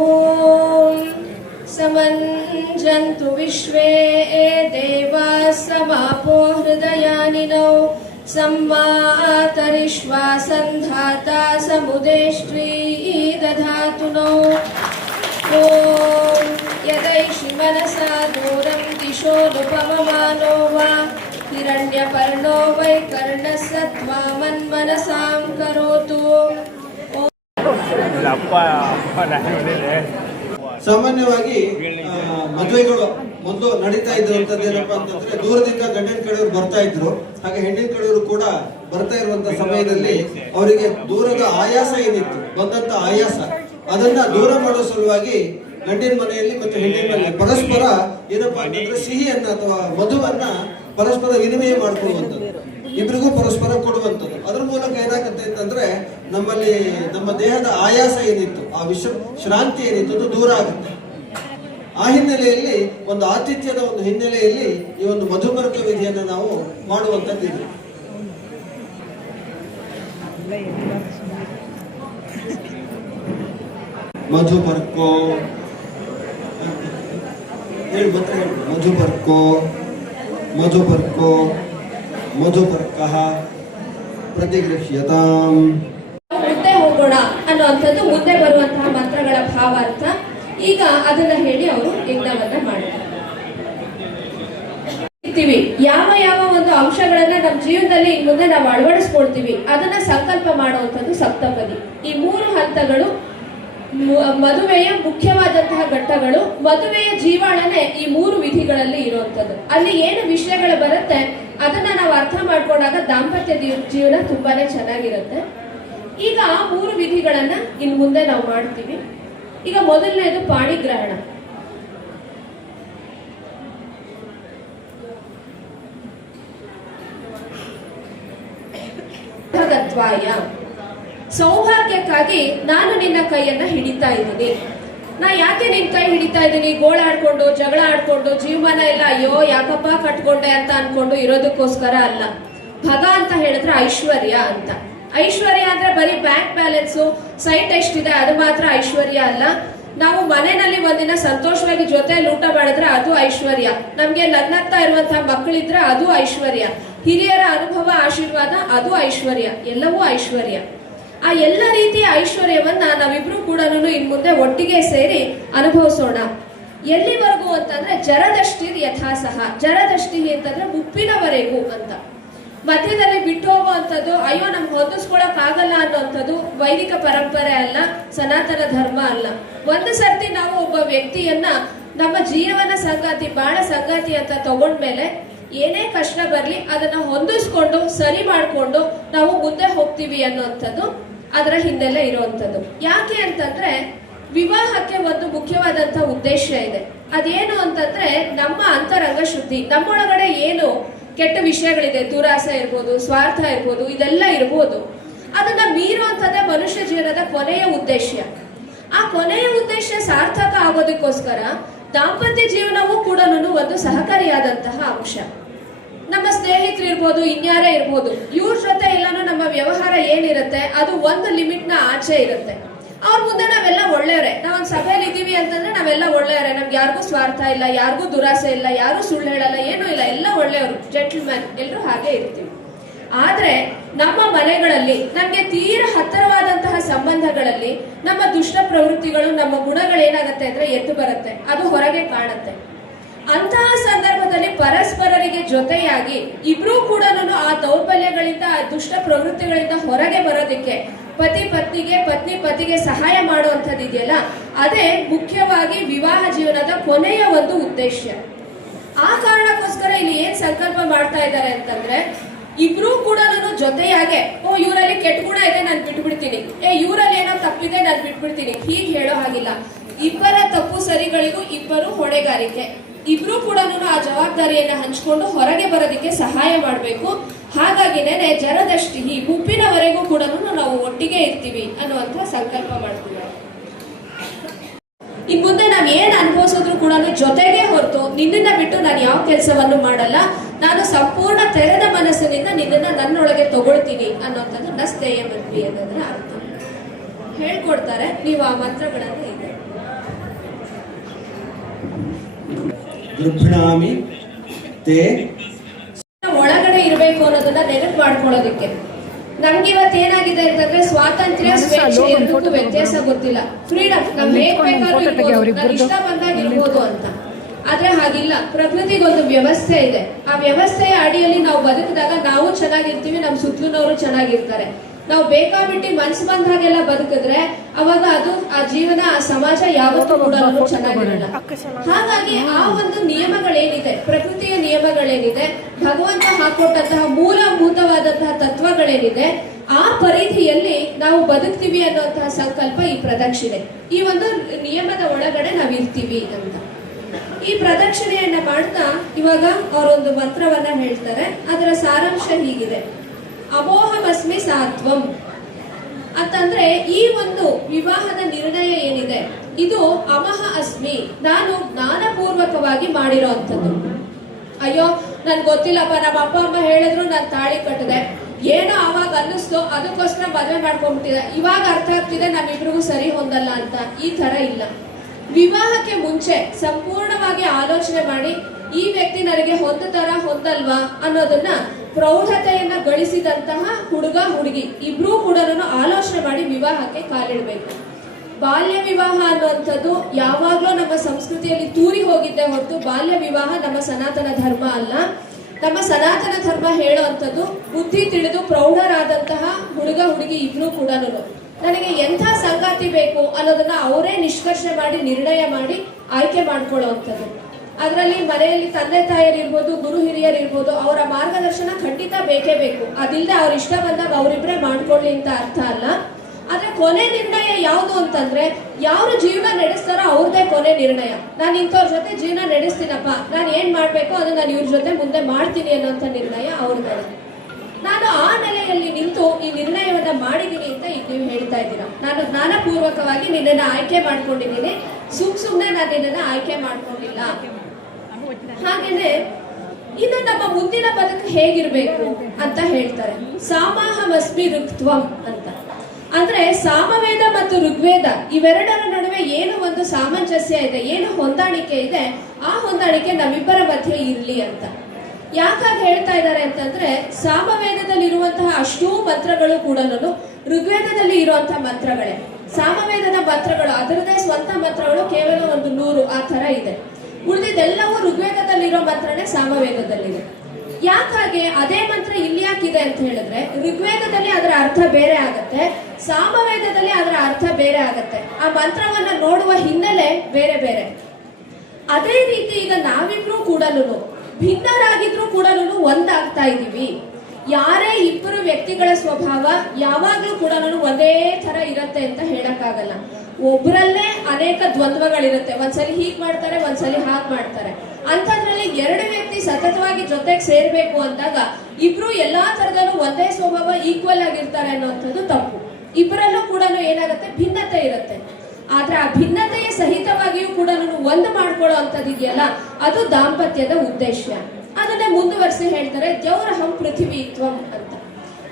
ಓಂ ಸಮಂಜಂತು ವಿಶ್ವೇ ದೇವಾಃ ಸಮಾಪೋ ಹೃದಯಾನಿನೋ ಸಂಮಾತರಿಷ್ವಾ ಸಂಧಾತಾ ಸಮುದೇಷ್ಟ್ರೀ ದಧಾತು ನೋ. ಓಂ ಯದೈಷಿ ಮನಸಾ ದೂರಂ ದಿಶೋನುಪಮಮಾನೋ ವಾ ಹಿರಣ್ಯಪರ್ಣೋ ವೈ ಕರ್ಣಸತ್ವಾ ಮನ್ಮನಸಾಂ ಕರೋತು. ಸಾಮಾನ್ಯವಾಗಿ ಮದುವೆಗಳು ಮೊದಲು ನಡೀತಾ ಇದ್ದಂಥದ್ದು ಏನಪ್ಪಾ ಅಂತಂದ್ರೆ ದೂರದಿಂದ ಗಂಡಿನ ಕಡೆಯವರು ಬರ್ತಾ ಇದ್ರು, ಹಾಗೆ ಹೆಣ್ಣಿನ ಕಡೆಯವರು ಕೂಡ ಬರ್ತಾ ಇರುವಂತ ಸಮಯದಲ್ಲಿ ಅವರಿಗೆ ದೂರದ ಆಯಾಸ ಏನಿತ್ತು, ಬಂದಂತ ಆಯಾಸ ಅದನ್ನ ದೂರ ಮಾಡೋ ಸಲುವಾಗಿ ಗಂಡಿನ ಮನೆಯಲ್ಲಿ ಮತ್ತು ಹೆಣ್ಣಿನ ಮನೆಯಲ್ಲಿ ಪರಸ್ಪರ ಏನಪ್ಪಾ ಅಂತಂದ್ರೆ ಸಿಹಿಯನ್ನ ಅಥವಾ ಮಧುವನ್ನ ಪರಸ್ಪರ ವಿನಿಮಯ ಮಾಡ್ಕೊಳ್ಳುವಂಥದ್ದು, ಇಬ್ಬರಿಗೂ ಪರಸ್ಪರ ಕೊಡುವಂಥದ್ದು. ಅದ್ರ ಮೂಲಕ ಏನಾಗುತ್ತೆ ಅಂತಂದ್ರೆ ನಮ್ಮಲ್ಲಿ ನಮ್ಮ ದೇಹದ ಆಯಾಸ ಏನಿತ್ತು, ಆ ಶ್ರಾಂತಿ ಏನಿತ್ತು ಅದು ದೂರ ಆಗುತ್ತೆ. ಆ ಹಿನ್ನೆಲೆಯಲ್ಲಿ ಒಂದು ಆತಿಥ್ಯದ ಒಂದು ಹಿನ್ನೆಲೆಯಲ್ಲಿ ಈ ಒಂದು ಮಧುಮರ್ಕ ವಿಧಿಯನ್ನು ನಾವು ಮಾಡುವಂಥದ್ದು ಇದು. ಮಧುಪರ್ಕೋ ಹೇಳಿ ಮತ್ತೆ ಹೇಳಿ. ಮಧುಪರ್ಕೋ ಮಧುಪರ್ಕೋ ಮಧುಪರ್ಕಃ ಪ್ರತಿಗೃಹ್ಯತಾಂ. ಮುಂದೆ ಹೋಗೋಣ ಅನ್ನುವಂಥದ್ದು ಮುಂದೆ ಬರುವಂತಹ ಮಂತ್ರಗಳ ಭಾವಾರ್ಥ. ಈಗ ಅದನ್ನ ಹೇಳಿ ಅವರು ಯಜ್ಞವನ್ನ ಮಾಡ್ತಾರೆ. ಯಾವ ಯಾವ ಒಂದು ಅಂಶಗಳನ್ನ ನಮ್ಮ ಜೀವನದಲ್ಲಿ ಇನ್ನು ಮುಂದೆ ನಾವು ಅಳವಡಿಸ್ಕೊಳ್ತೀವಿ ಅದನ್ನ ಸಂಕಲ್ಪ ಮಾಡುವಂಥದ್ದು ಸಪ್ತಪದಿ. ಈ 3 ಹಂತಗಳು ಮದುವೆಯ ಮುಖ್ಯವಾದಂತಹ ಘಟ್ಟಗಳು. ಮದುವೆಯ ಜೀವಾಳನೆ ಈ 3 ವಿಧಿಗಳಲ್ಲಿ ಇರುವಂತದ್ದು. ಅಲ್ಲಿ ಏನು ವಿಷಯಗಳು ಬರುತ್ತೆ ಅದನ್ನ ನಾವು ಅರ್ಥ ಮಾಡ್ಕೊಂಡಾಗ ದಾಂಪತ್ಯ ಜೀವನ ತುಂಬಾನೇ ಚೆನ್ನಾಗಿರುತ್ತೆ. ಈಗ ಆ 3 ವಿಧಿಗಳನ್ನ ಇನ್ನು ಮುಂದೆ ನಾವು ಮಾಡ್ತೀವಿ. ಈಗ ಮೊದಲನೇದು ಪಾಣಿಗ್ರಹಣ. ಸೌಭಾಗ್ಯಕ್ಕಾಗಿ ನಾನು ನಿನ್ನ ಕೈಯನ್ನ ಹಿಡಿತಾ ಇದ್ದೀನಿ. ನಾ ಯಾಕೆ ನಿನ್ ಕೈ ಹಿಡಿತಾ ಇದ್ದೀನಿ, ಗೋಳಾಡ್ಕೊಂಡು ಜಗಳ ಆಡ್ಕೊಂಡು ಜೀವಮಾನ ಎಲ್ಲ ಅಯ್ಯೋ ಯಾಕಪ್ಪ ಕಟ್ಕೊಂಡೆ ಅಂತ ಅನ್ಕೊಂಡು ಇರೋದಕ್ಕೋಸ್ಕರ ಅಲ್ಲ. ಭಗ ಅಂತ ಹೇಳಿದ್ರೆ ಐಶ್ವರ್ಯ ಅಂತ. ಐಶ್ವರ್ಯ ಅಂದ್ರೆ ಬರೀ ಬ್ಯಾಂಕ್ ಬ್ಯಾಲೆನ್ಸು ಸೈಟ್ ಎಷ್ಟಿದೆ ಅದು ಮಾತ್ರ ಐಶ್ವರ್ಯ ಅಲ್ಲ. ನಾವು ಮನೆಯಲ್ಲಿ ಒಂದಿನ ಸಂತೋಷವಾಗಿ ಜೊತೆಯಲ್ಲಿ ಊಟ ಮಾಡಿದ್ರೆ ಅದು ಐಶ್ವರ್ಯ. ನಮ್ಗೆ ನನ್ನತ್ತ ಇರುವಂತಹ ಮಕ್ಕಳಿದ್ರೆ ಅದು ಐಶ್ವರ್ಯ. ಹಿರಿಯರ ಅನುಭವ ಆಶೀರ್ವಾದ ಅದು ಐಶ್ವರ್ಯ. ಎಲ್ಲವೂ ಐಶ್ವರ್ಯ. ಆ ಎಲ್ಲ ರೀತಿಯ ಐಶ್ವರ್ಯವನ್ನ ನಾವಿಬ್ರು ಕೂಡ ಇನ್ ಮುಂದೆ ಒಟ್ಟಿಗೆ ಸೇರಿ ಅನುಭವಿಸೋಣ. ಎಲ್ಲಿವರೆಗೂ ಅಂತಂದ್ರೆ ಜರದಷ್ಟಿ ಯಥಾಸಹ. ಜರದಷ್ಟಿ ಅಂತಂದ್ರೆ ಮುಪ್ಪಿನವರೆಗೂ ಅಂತ. ಮಧ್ಯದಲ್ಲಿ ಬಿಟ್ಟು ಹೋಗುವಂಥದ್ದು, ಅಯ್ಯೋ ನಮ್ಗೆ ಹೊಂದಿಸ್ಕೊಳಕ್ ಆಗಲ್ಲ ಅನ್ನೋಂಥದ್ದು ವೈದಿಕ ಪರಂಪರೆ ಅಲ್ಲ, ಸನಾತನ ಧರ್ಮ ಅಲ್ಲ. ಒಂದು ಸರ್ತಿ ನಾವು ಒಬ್ಬ ವ್ಯಕ್ತಿಯನ್ನ ನಮ್ಮ ಜೀವನ ಸಂಗಾತಿ, ಬಾಳ ಸಂಗಾತಿ ಅಂತ ತಗೊಂಡ್ಮೇಲೆ ಏನೇ ಕಷ್ಟ ಬರ್ಲಿ ಅದನ್ನ ಹೊಂದಿಸ್ಕೊಂಡು ಸರಿ ಮಾಡ್ಕೊಂಡು ನಾವು ಮುಂದೆ ಹೋಗ್ತೀವಿ ಅನ್ನುವಂಥದ್ದು ಅದರ ಹಿನ್ನೆಲೆ ಇರುವಂಥದ್ದು. ಯಾಕೆ ಅಂತಂದ್ರೆ ವಿವಾಹಕ್ಕೆ ಒಂದು ಮುಖ್ಯವಾದಂತ ಉದ್ದೇಶ ಇದೆ. ಅದೇನು ಅಂತಂದ್ರೆ ನಮ್ಮ ಅಂತರಂಗ ಶುದ್ಧಿ. ನಮ್ಮೊಳಗಡೆ ಏನು ಕೆಟ್ಟ ವಿಷಯಗಳಿದೆ, ದುರಾಸೆ ಇರ್ಬೋದು, ಸ್ವಾರ್ಥ ಇರ್ಬೋದು, ಇದೆಲ್ಲ ಇರ್ಬೋದು, ಅದನ್ನ ಮೀರುವಂಥದ್ದೇ ಮನುಷ್ಯ ಜೀವನದ ಕೊನೆಯ ಉದ್ದೇಶ. ಆ ಕೊನೆಯ ಉದ್ದೇಶ ಸಾರ್ಥಕ ಆಗೋದಕ್ಕೋಸ್ಕರ ದಾಂಪತ್ಯ ಜೀವನವೂ ಕೂಡ ಒಂದು ಸಹಕಾರಿಯಾದಂತಹ ಅಂಶ. ನಮ್ಮ ಸ್ನೇಹಿತರು ಇರ್ಬೋದು, ಇನ್ಯಾರೇ ಇರ್ಬೋದು, ಇವ್ರ ಜೊತೆ ಎಲ್ಲಾನು ನಮ್ಮ ವ್ಯವಹಾರ ಏನಿರುತ್ತೆ ಅದು ಒಂದು ಲಿಮಿಟ್ನ ಆಚೆ ಇರುತ್ತೆ. ಅವ್ರ ಮುಂದೆ ನಾವೆಲ್ಲ ಒಳ್ಳೆಯವರೇ. ನಾವೊಂದು ಸಭೆಯಲ್ಲಿ ಇದೀವಿ ಅಂತಂದ್ರೆ ನಾವೆಲ್ಲ ಒಳ್ಳೆಯವರೇ. ನಮ್ಗೆ ಯಾರಿಗೂ ಸ್ವಾರ್ಥ ಇಲ್ಲ, ಯಾರಿಗೂ ದುರಾಸೆ ಇಲ್ಲ, ಯಾರು ಸುಳ್ಳು ಹೇಳಲ್ಲ, ಏನೂ ಇಲ್ಲ, ಎಲ್ಲ ಒಳ್ಳೆಯವರು, ಜೆಂಟಲ್ಮ್ಯಾನ್, ಎಲ್ಲರೂ ಹಾಗೆ ಇರ್ತೀವಿ. ಆದ್ರೆ ನಮ್ಮ ಮನೆಗಳಲ್ಲಿ ನಮ್ಗೆ ತೀರ ಹತ್ತಿರವಾದಂತಹ ಸಂಬಂಧಗಳಲ್ಲಿ ನಮ್ಮ ದುಷ್ಟ ಪ್ರವೃತ್ತಿಗಳು, ನಮ್ಮ ಗುಣಗಳು ಏನಾಗುತ್ತೆ ಅಂದ್ರೆ ಎದ್ದು ಬರುತ್ತೆ, ಅದು ಹೊರಗೆ ಕಾಣುತ್ತೆ. ಅಂತಹ ಸಂದರ್ಭದಲ್ಲಿ ಸಂದರ್ಭದಲ್ಲಿ ಪರಸ್ಪರರಿಗೆ ಜೊತೆಯಾಗಿ ಇಬ್ರು ಕೂಡ ಆ ದೌರ್ಬಲ್ಯಗಳಿಂದ ಆ ದುಷ್ಟ ಪ್ರವೃತ್ತಿಗಳಿಂದ ಹೊರಗೆ ಬರೋದಕ್ಕೆ ಪತಿ ಪತ್ನಿಗೆ ಪತ್ನಿ ಪತಿಗೆ ಸಹಾಯ ಮಾಡುವಂಥದ್ದು ಇದೆಯಲ್ಲ, ಅದೇ ಮುಖ್ಯವಾಗಿ ವಿವಾಹ ಜೀವನದ ಕೊನೆಯ ಒಂದು ಉದ್ದೇಶ. ಆ ಕಾರಣಕ್ಕೋಸ್ಕರ ಇಲ್ಲಿ ಏನ್ ಸಂಕಲ್ಪ ಮಾಡ್ತಾ ಇದ್ದಾರೆ ಅಂತಂದ್ರೆ, ಇಬ್ರು ಕೂಡ ಜೊತೆಯಾಗೆ ಇವರಲ್ಲಿ ಕೆಟ್ಟ ಗುಣ ಇದೆ ನಾನು ಬಿಟ್ಬಿಡ್ತೀನಿ, ಇವರಲ್ಲಿ ಏನೋ ತಪ್ಪಿದೆ ನಾನು ಬಿಟ್ಬಿಡ್ತೀನಿ, ಹೀಗೆ ಹೇಳೋ ಹಾಗಿಲ್ಲ. ಇಬ್ಬರ ತಪ್ಪು ಸರಿಗಳಿಗೂ ಇಬ್ಬರು ಹೊಣೆಗಾರಿಕೆ, ಇಬ್ರು ಕೂಡ ಆ ಜವಾಬ್ದಾರಿಯನ್ನ ಹಂಚ್ಕೊಂಡು ಹೊರಗೆ ಬರೋದಕ್ಕೆ ಸಹಾಯ ಮಾಡಬೇಕು. ಹಾಗಾಗಿನೇ ಜರದಷ್ಟಿ ಈ ಮುಪ್ಪಿನವರೆಗೂ ಕೂಡ ನಾವು ಒಟ್ಟಿಗೆ ಇರ್ತೀವಿ ಅನ್ನುವಂಥ ಸಂಕಲ್ಪ ಮಾಡ್ತೀವಿ. ಇನ್ ಮುಂದೆ ನಾವ್ ಏನ್ ಅನುಭವಿಸಿದ್ರು ಕೂಡ ಜೊತೆಗೆ ಹೊರತು ನಿನ್ನನ್ನ ಬಿಟ್ಟು ನಾನು ಯಾವ ಕೆಲಸವನ್ನು ಮಾಡಲ್ಲ, ನಾನು ಸಂಪೂರ್ಣ ತೆರೆದ ಮನಸ್ಸಿನಿಂದ ನಿನ್ನನ್ನ ನನ್ನೊಳಗೆ ತಗೊಳ್ತೀನಿ ಅನ್ನೋಂಥದ್ದು ನಸ್ತೇಯ ಮನ್ವಿ ಅನ್ನೋದ್ರ ಅರ್ಥ ಹೇಳ್ಕೊಡ್ತಾರೆ. ನೀವು ಆ ಮಂತ್ರಗಳನ್ನು ಇದೆ ಗೃಭ್ಣಾಮಿ ತೇ ಒಳಗಡೆ ಇರಬೇಕು ಅನ್ನೋದನ್ನ ನೆನಪು ಮಾಡ್ಕೊಳ್ಳೋದಕ್ಕೆ. ನಮ್ಗಿವತ್ತು ಏನಾಗಿದೆ ಅಂತಂದ್ರೆ ಸ್ವಾತಂತ್ರ್ಯ ಸ್ವೇಚ್ಛೆ ಎರಡಕ್ಕೂ ವ್ಯತ್ಯಾಸ ಗೊತ್ತಿಲ್ಲ. ಫ್ರೀಡಮ್ ನಮ್ ಹೇಗ್ ಬೇಕಾದ್ರೂ ಇರ್ಬೋದು, ನಾನು ಇಷ್ಟ ಬಂದಾಗ ಇರ್ಬೋದು ಅಂತ. ಆದ್ರೆ ಹಾಗಿಲ್ಲ, ಪ್ರಕೃತಿಗೊಂದು ವ್ಯವಸ್ಥೆ ಇದೆ. ಆ ವ್ಯವಸ್ಥೆಯ ಅಡಿಯಲ್ಲಿ ನಾವು ಬದುಕಿದಾಗ ನಾವು ಚೆನ್ನಾಗಿರ್ತೀವಿ, ನಮ್ ಸುತ್ತಲಿನವರು ಚೆನ್ನಾಗಿರ್ತಾರೆ. ನಾವು ಬೇಕಾಬಿಟ್ಟಿ ಮನ್ಸು ಬಂದ ಹಾಗೆಲ್ಲ ಬದುಕಿದ್ರೆ ಅವಾಗ ಅದು ಆ ಜೀವನ ಆ ಸಮಾಜ ಯಾವತ್ತೂ ಕೂಡ ಚೆನ್ನಾಗಿರಲ್ಲ. ಹಾಗಾಗಿ ಆ ಒಂದು ನಿಯಮಗಳೇನಿದೆ, ಪ್ರಕೃತಿಯ ನಿಯಮಗಳೇನಿದೆ, ಭಗವಂತ ಹಾಕೊಟ್ಟಂತಹ ಮೂಲಭೂತವಾದಂತಹ ತತ್ವಗಳೇನಿದೆ, ಆ ಪರಿಧಿಯಲ್ಲಿ ನಾವು ಬದುಕ್ತೀವಿ ಅನ್ನುವಂತಹ ಸಂಕಲ್ಪ ಈ ಪ್ರದಕ್ಷಿಣೆ. ಈ ಒಂದು ನಿಯಮದ ಒಳಗಡೆ ನಾವು ಇರ್ತೀವಿ ಅಂತ ಈ ಪ್ರದಕ್ಷಿಣೆಯನ್ನ ಮಾಡ್ತಾ ಇವಾಗ ಅವರೊಂದು ಮಂತ್ರವನ್ನ ಹೇಳ್ತಾರೆ. ಅದರ ಸಾರಾಂಶ ಹೀಗಿದೆ: ಅಮೋಹಮಸ್ಮಿ ಸಾತ್ವಂ ಅಂತಂದ್ರೆ ಈ ಒಂದು ವಿವಾಹದ ನಿರ್ಣಯ ಏನಿದೆ ಇದು ಅಮಹ ಅಸ್ಮಿ, ನಾನು ಜ್ಞಾನಪೂರ್ವಕವಾಗಿ ಮಾಡಿರೋ ಅಂಥದ್ದು. ಅಯ್ಯೋ ನನ್ ಗೊತ್ತಿಲ್ಲಪ್ಪ, ನಮ್ಮ ಅಪ್ಪ ಅಮ್ಮ ಹೇಳಿದ್ರು ನಾನು ತಾಳಿ ಕಟ್ಟಿದೆ, ಏನೋ ಅವಾಗ ಅನ್ನಿಸ್ತು ಅದಕ್ಕೋಸ್ಕರ ಮದುವೆ ಮಾಡ್ಕೊಂಡ್ಬಿಟ್ಟಿದೆ, ಇವಾಗ ಅರ್ಥ ಆಗ್ತಿದೆ ನಮ್ಮಿಬ್ರಿಗೂ ಸರಿ ಹೊಂದಲ್ಲ ಅಂತ. ಈ ತರ ಇಲ್ಲ. ವಿವಾಹಕ್ಕೆ ಮುಂಚೆ ಸಂಪೂರ್ಣವಾಗಿ ಆಲೋಚನೆ ಮಾಡಿ ಈ ವ್ಯಕ್ತಿ ನನಗೆ ಹೊಂದುತ್ತಾರಾ ಹೊಂದಲ್ವಾ ಅನ್ನೋದನ್ನ ಪ್ರೌಢತೆಯನ್ನ ಗಳಿಸಿದಂತಹ ಹುಡುಗ ಹುಡುಗಿ ಇಬ್ರೂ ಕೂಡ ಆಲೋಚನೆ ಮಾಡಿ ವಿವಾಹಕ್ಕೆ ಕಾಲಿಡಬೇಕು. ಬಾಲ್ಯ ವಿವಾಹ ಅನ್ನುವಂಥದ್ದು ಯಾವಾಗ್ಲೂ ನಮ್ಮ ಸಂಸ್ಕೃತಿಯಲ್ಲಿ ತೂರಿ ಹೋಗಿದ್ದೆ ಹೊರತು ಬಾಲ್ಯ ವಿವಾಹ ನಮ್ಮ ಸನಾತನ ಧರ್ಮ ಅಲ್ಲ. ನಮ್ಮ ಸನಾತನ ಧರ್ಮ ಹೇಳುವಂಥದ್ದು ಬುದ್ಧಿ ತಿಳಿದು ಪ್ರೌಢರಾದಂತಹ ಹುಡುಗ ಹುಡುಗಿ ಇಬ್ರು ಕೂಡ ನನಗೆ ಎಂಥ ಸಂಗಾತಿ ಬೇಕು ಅನ್ನೋದನ್ನ ಅವರೇ ನಿಷ್ಕರ್ಷೆ ಮಾಡಿ ನಿರ್ಣಯ ಮಾಡಿ ಆಯ್ಕೆ ಮಾಡ್ಕೊಳ್ಳುವಂಥದ್ದು. ಅದರಲ್ಲಿ ಮನೆಯಲ್ಲಿ ತಂದೆ ತಾಯರಿರ್ಬೋದು, ಗುರು ಹಿರಿಯರಿರ್ಬೋದು, ಅವರ ಮಾರ್ಗದರ್ಶನ ಖಂಡಿತ ಬೇಕೇ ಬೇಕು. ಅದಿಲ್ಲದೆ ಅವ್ರ ಇಷ್ಟ ಬಂದಾಗ ಅವರಿಬ್ಬರೇ ಮಾಡ್ಕೊಳ್ಳಿ ಅಂತ ಅರ್ಥ ಅಲ್ಲ. ಆದ್ರೆ ಕೊನೆ ನಿರ್ಣಯ ಯಾವುದು ಅಂತಂದ್ರೆ ಯಾರು ಜೀವನ ನಡೆಸ್ತಾರೋ ಅವ್ರದೇ ಕೊನೆ ನಿರ್ಣಯ. ನಾನು ಇಂಥವ್ರ ಜೊತೆ ಜೀವನ ನಡೆಸ್ತೀನಪ್ಪ, ನಾನು ಏನ್ ಮಾಡ್ಬೇಕು ಅದನ್ನ ನಾನು ಇವ್ರ ಜೊತೆ ಮುಂದೆ ಮಾಡ್ತೀನಿ ಅನ್ನೋಂಥ ನಿರ್ಣಯ ಅವ್ರದೇ. ನಾನು ಆ ನೆಲೆಯಲ್ಲಿ ನಿಂತು ಈ ನಿರ್ಣಯವನ್ನ ಮಾಡಿದೀನಿ ಅಂತ ಈಗ ನೀವು ಹೇಳ್ತಾ ಇದ್ದೀರಾ. ನಾನು ಜ್ಞಾನಪೂರ್ವಕವಾಗಿ ನಿನ್ನನ್ನ ಆಯ್ಕೆ ಮಾಡ್ಕೊಂಡಿದ್ದೀನಿ, ಸುಮ್ನೆ ನಾನು ನಿನ್ನನ್ನ ಆಯ್ಕೆ ಮಾಡ್ಕೊಂಡಿಲ್ಲ. ಹಾಗೇನೆ ಇದು ನಮ್ಮ ಮುಂದಿನ ಬದುಕು ಹೇಗಿರ್ಬೇಕು ಅಂತ ಹೇಳ್ತಾರೆ. ಸಾಮಾಹಮಸ್ಮಿ ಋಕ್ತ್ವಂ ಅಂತ ಅಂದ್ರೆ ಸಾಮವೇದ ಮತ್ತು ಋಗ್ವೇದ ಇವೆರಡರ ನಡುವೆ ಏನು ಒಂದು ಸಾಮಂಜಸ್ಯ ಇದೆ, ಏನು ಹೊಂದಾಣಿಕೆ ಇದೆ, ಆ ಹೊಂದಾಣಿಕೆ ನಮ್ಮಿಬ್ಬರ ಮಧ್ಯೆ ಇರ್ಲಿ ಅಂತ. ಯಾಕಾಗಿ ಹೇಳ್ತಾ ಇದ್ದಾರೆ ಅಂತಂದ್ರೆ ಸಾಮವೇದದಲ್ಲಿ ಇರುವಂತಹ ಅಷ್ಟೂ ಮಂತ್ರಗಳು ಕೂಡ ಋಗ್ವೇದದಲ್ಲಿ ಇರುವಂತಹ ಮಂತ್ರಗಳೇ. ಸಾಮವೇದದ ಮಂತ್ರಗಳು ಅದರದೇ ಸ್ವಂತ ಮಂತ್ರಗಳು ಕೇವಲ 100 ಆ ತರ ಇದೆ. ಉಳಿದಿದ್ದೆಲ್ಲವೂ ಋಗ್ವೇದದಲ್ಲಿರೋ ಮಂತ್ರನೇ ಸಾಮವೇದದಲ್ಲಿದೆ. ಯಾಕಾಗೆ ಅದೇ ಮಂತ್ರ ಇಲ್ಲಿ ಯಾಕಿದೆ ಅಂತ ಹೇಳಿದ್ರೆ ಋಗ್ವೇದದಲ್ಲಿ ಅದರ ಅರ್ಥ ಬೇರೆ ಆಗತ್ತೆ, ಸಾಮವೇದದಲ್ಲಿ ಅದರ ಅರ್ಥ ಬೇರೆ ಆಗತ್ತೆ. ಆ ಮಂತ್ರವನ್ನ ನೋಡುವ ಹಿನ್ನೆಲೆ ಬೇರೆ ಬೇರೆ. ಅದೇ ರೀತಿ ಈಗ ನಾವಿಬ್ರು ಕೂಡ ಭಿನ್ನರಾಗಿದ್ರು ಕೂಡ ಒಂದಾಗ್ತಾ ಇದೀವಿ. ಯಾರೇ ಇಬ್ಬರು ವ್ಯಕ್ತಿಗಳ ಸ್ವಭಾವ ಯಾವಾಗ್ಲೂ ಕೂಡ ಒಂದೇ ತರ ಇರತ್ತೆ ಅಂತ ಹೇಳಕ್ಕಾಗಲ್ಲ. ಒಬ್ಬರಲ್ಲೇ ಅನೇಕ ದ್ವಂದ್ವಗಳಿರುತ್ತೆ. ಒಂದ್ಸಲಿ ಹೀಗ್ ಮಾಡ್ತಾರೆ, ಒಂದ್ಸಲಿ ಹಾಗೆ ಮಾಡ್ತಾರೆ. ಅಂಥದ್ರಲ್ಲಿ ಎರಡು ವ್ಯಕ್ತಿ ಸತತವಾಗಿ ಜೊತೆಗೆ ಸೇರ್ಬೇಕು ಅಂದಾಗ ಇಬ್ರು ಎಲ್ಲಾ ತರದಲ್ಲೂ ಒಂದೇ ಸ್ವಭಾವ ಈಕ್ವಲ್ ಆಗಿರ್ತಾರೆ ಅನ್ನೋಂಥದ್ದು ತಪ್ಪು. ಇಬ್ಬರಲ್ಲೂ ಕೂಡ ಏನಾಗುತ್ತೆ, ಭಿನ್ನತೆ ಇರುತ್ತೆ. ಆದ್ರೆ ಆ ಭಿನ್ನತೆಯ ಸಹಿತವಾಗಿಯೂ ಕೂಡ ಒಂದು ಮಾಡ್ಕೊಳ್ಳೋ ಅಂತದಿದೆಯಲ್ಲ, ಅದು ದಾಂಪತ್ಯದ ಉದ್ದೇಶ. ಅದನ್ನೇ ಮುಂದುವರಿಸಿ ಹೇಳ್ತಾರೆ ದ್ಯೌರಹಂ ಪೃಥ್ವೀತ್ವಂ ಅಂತ.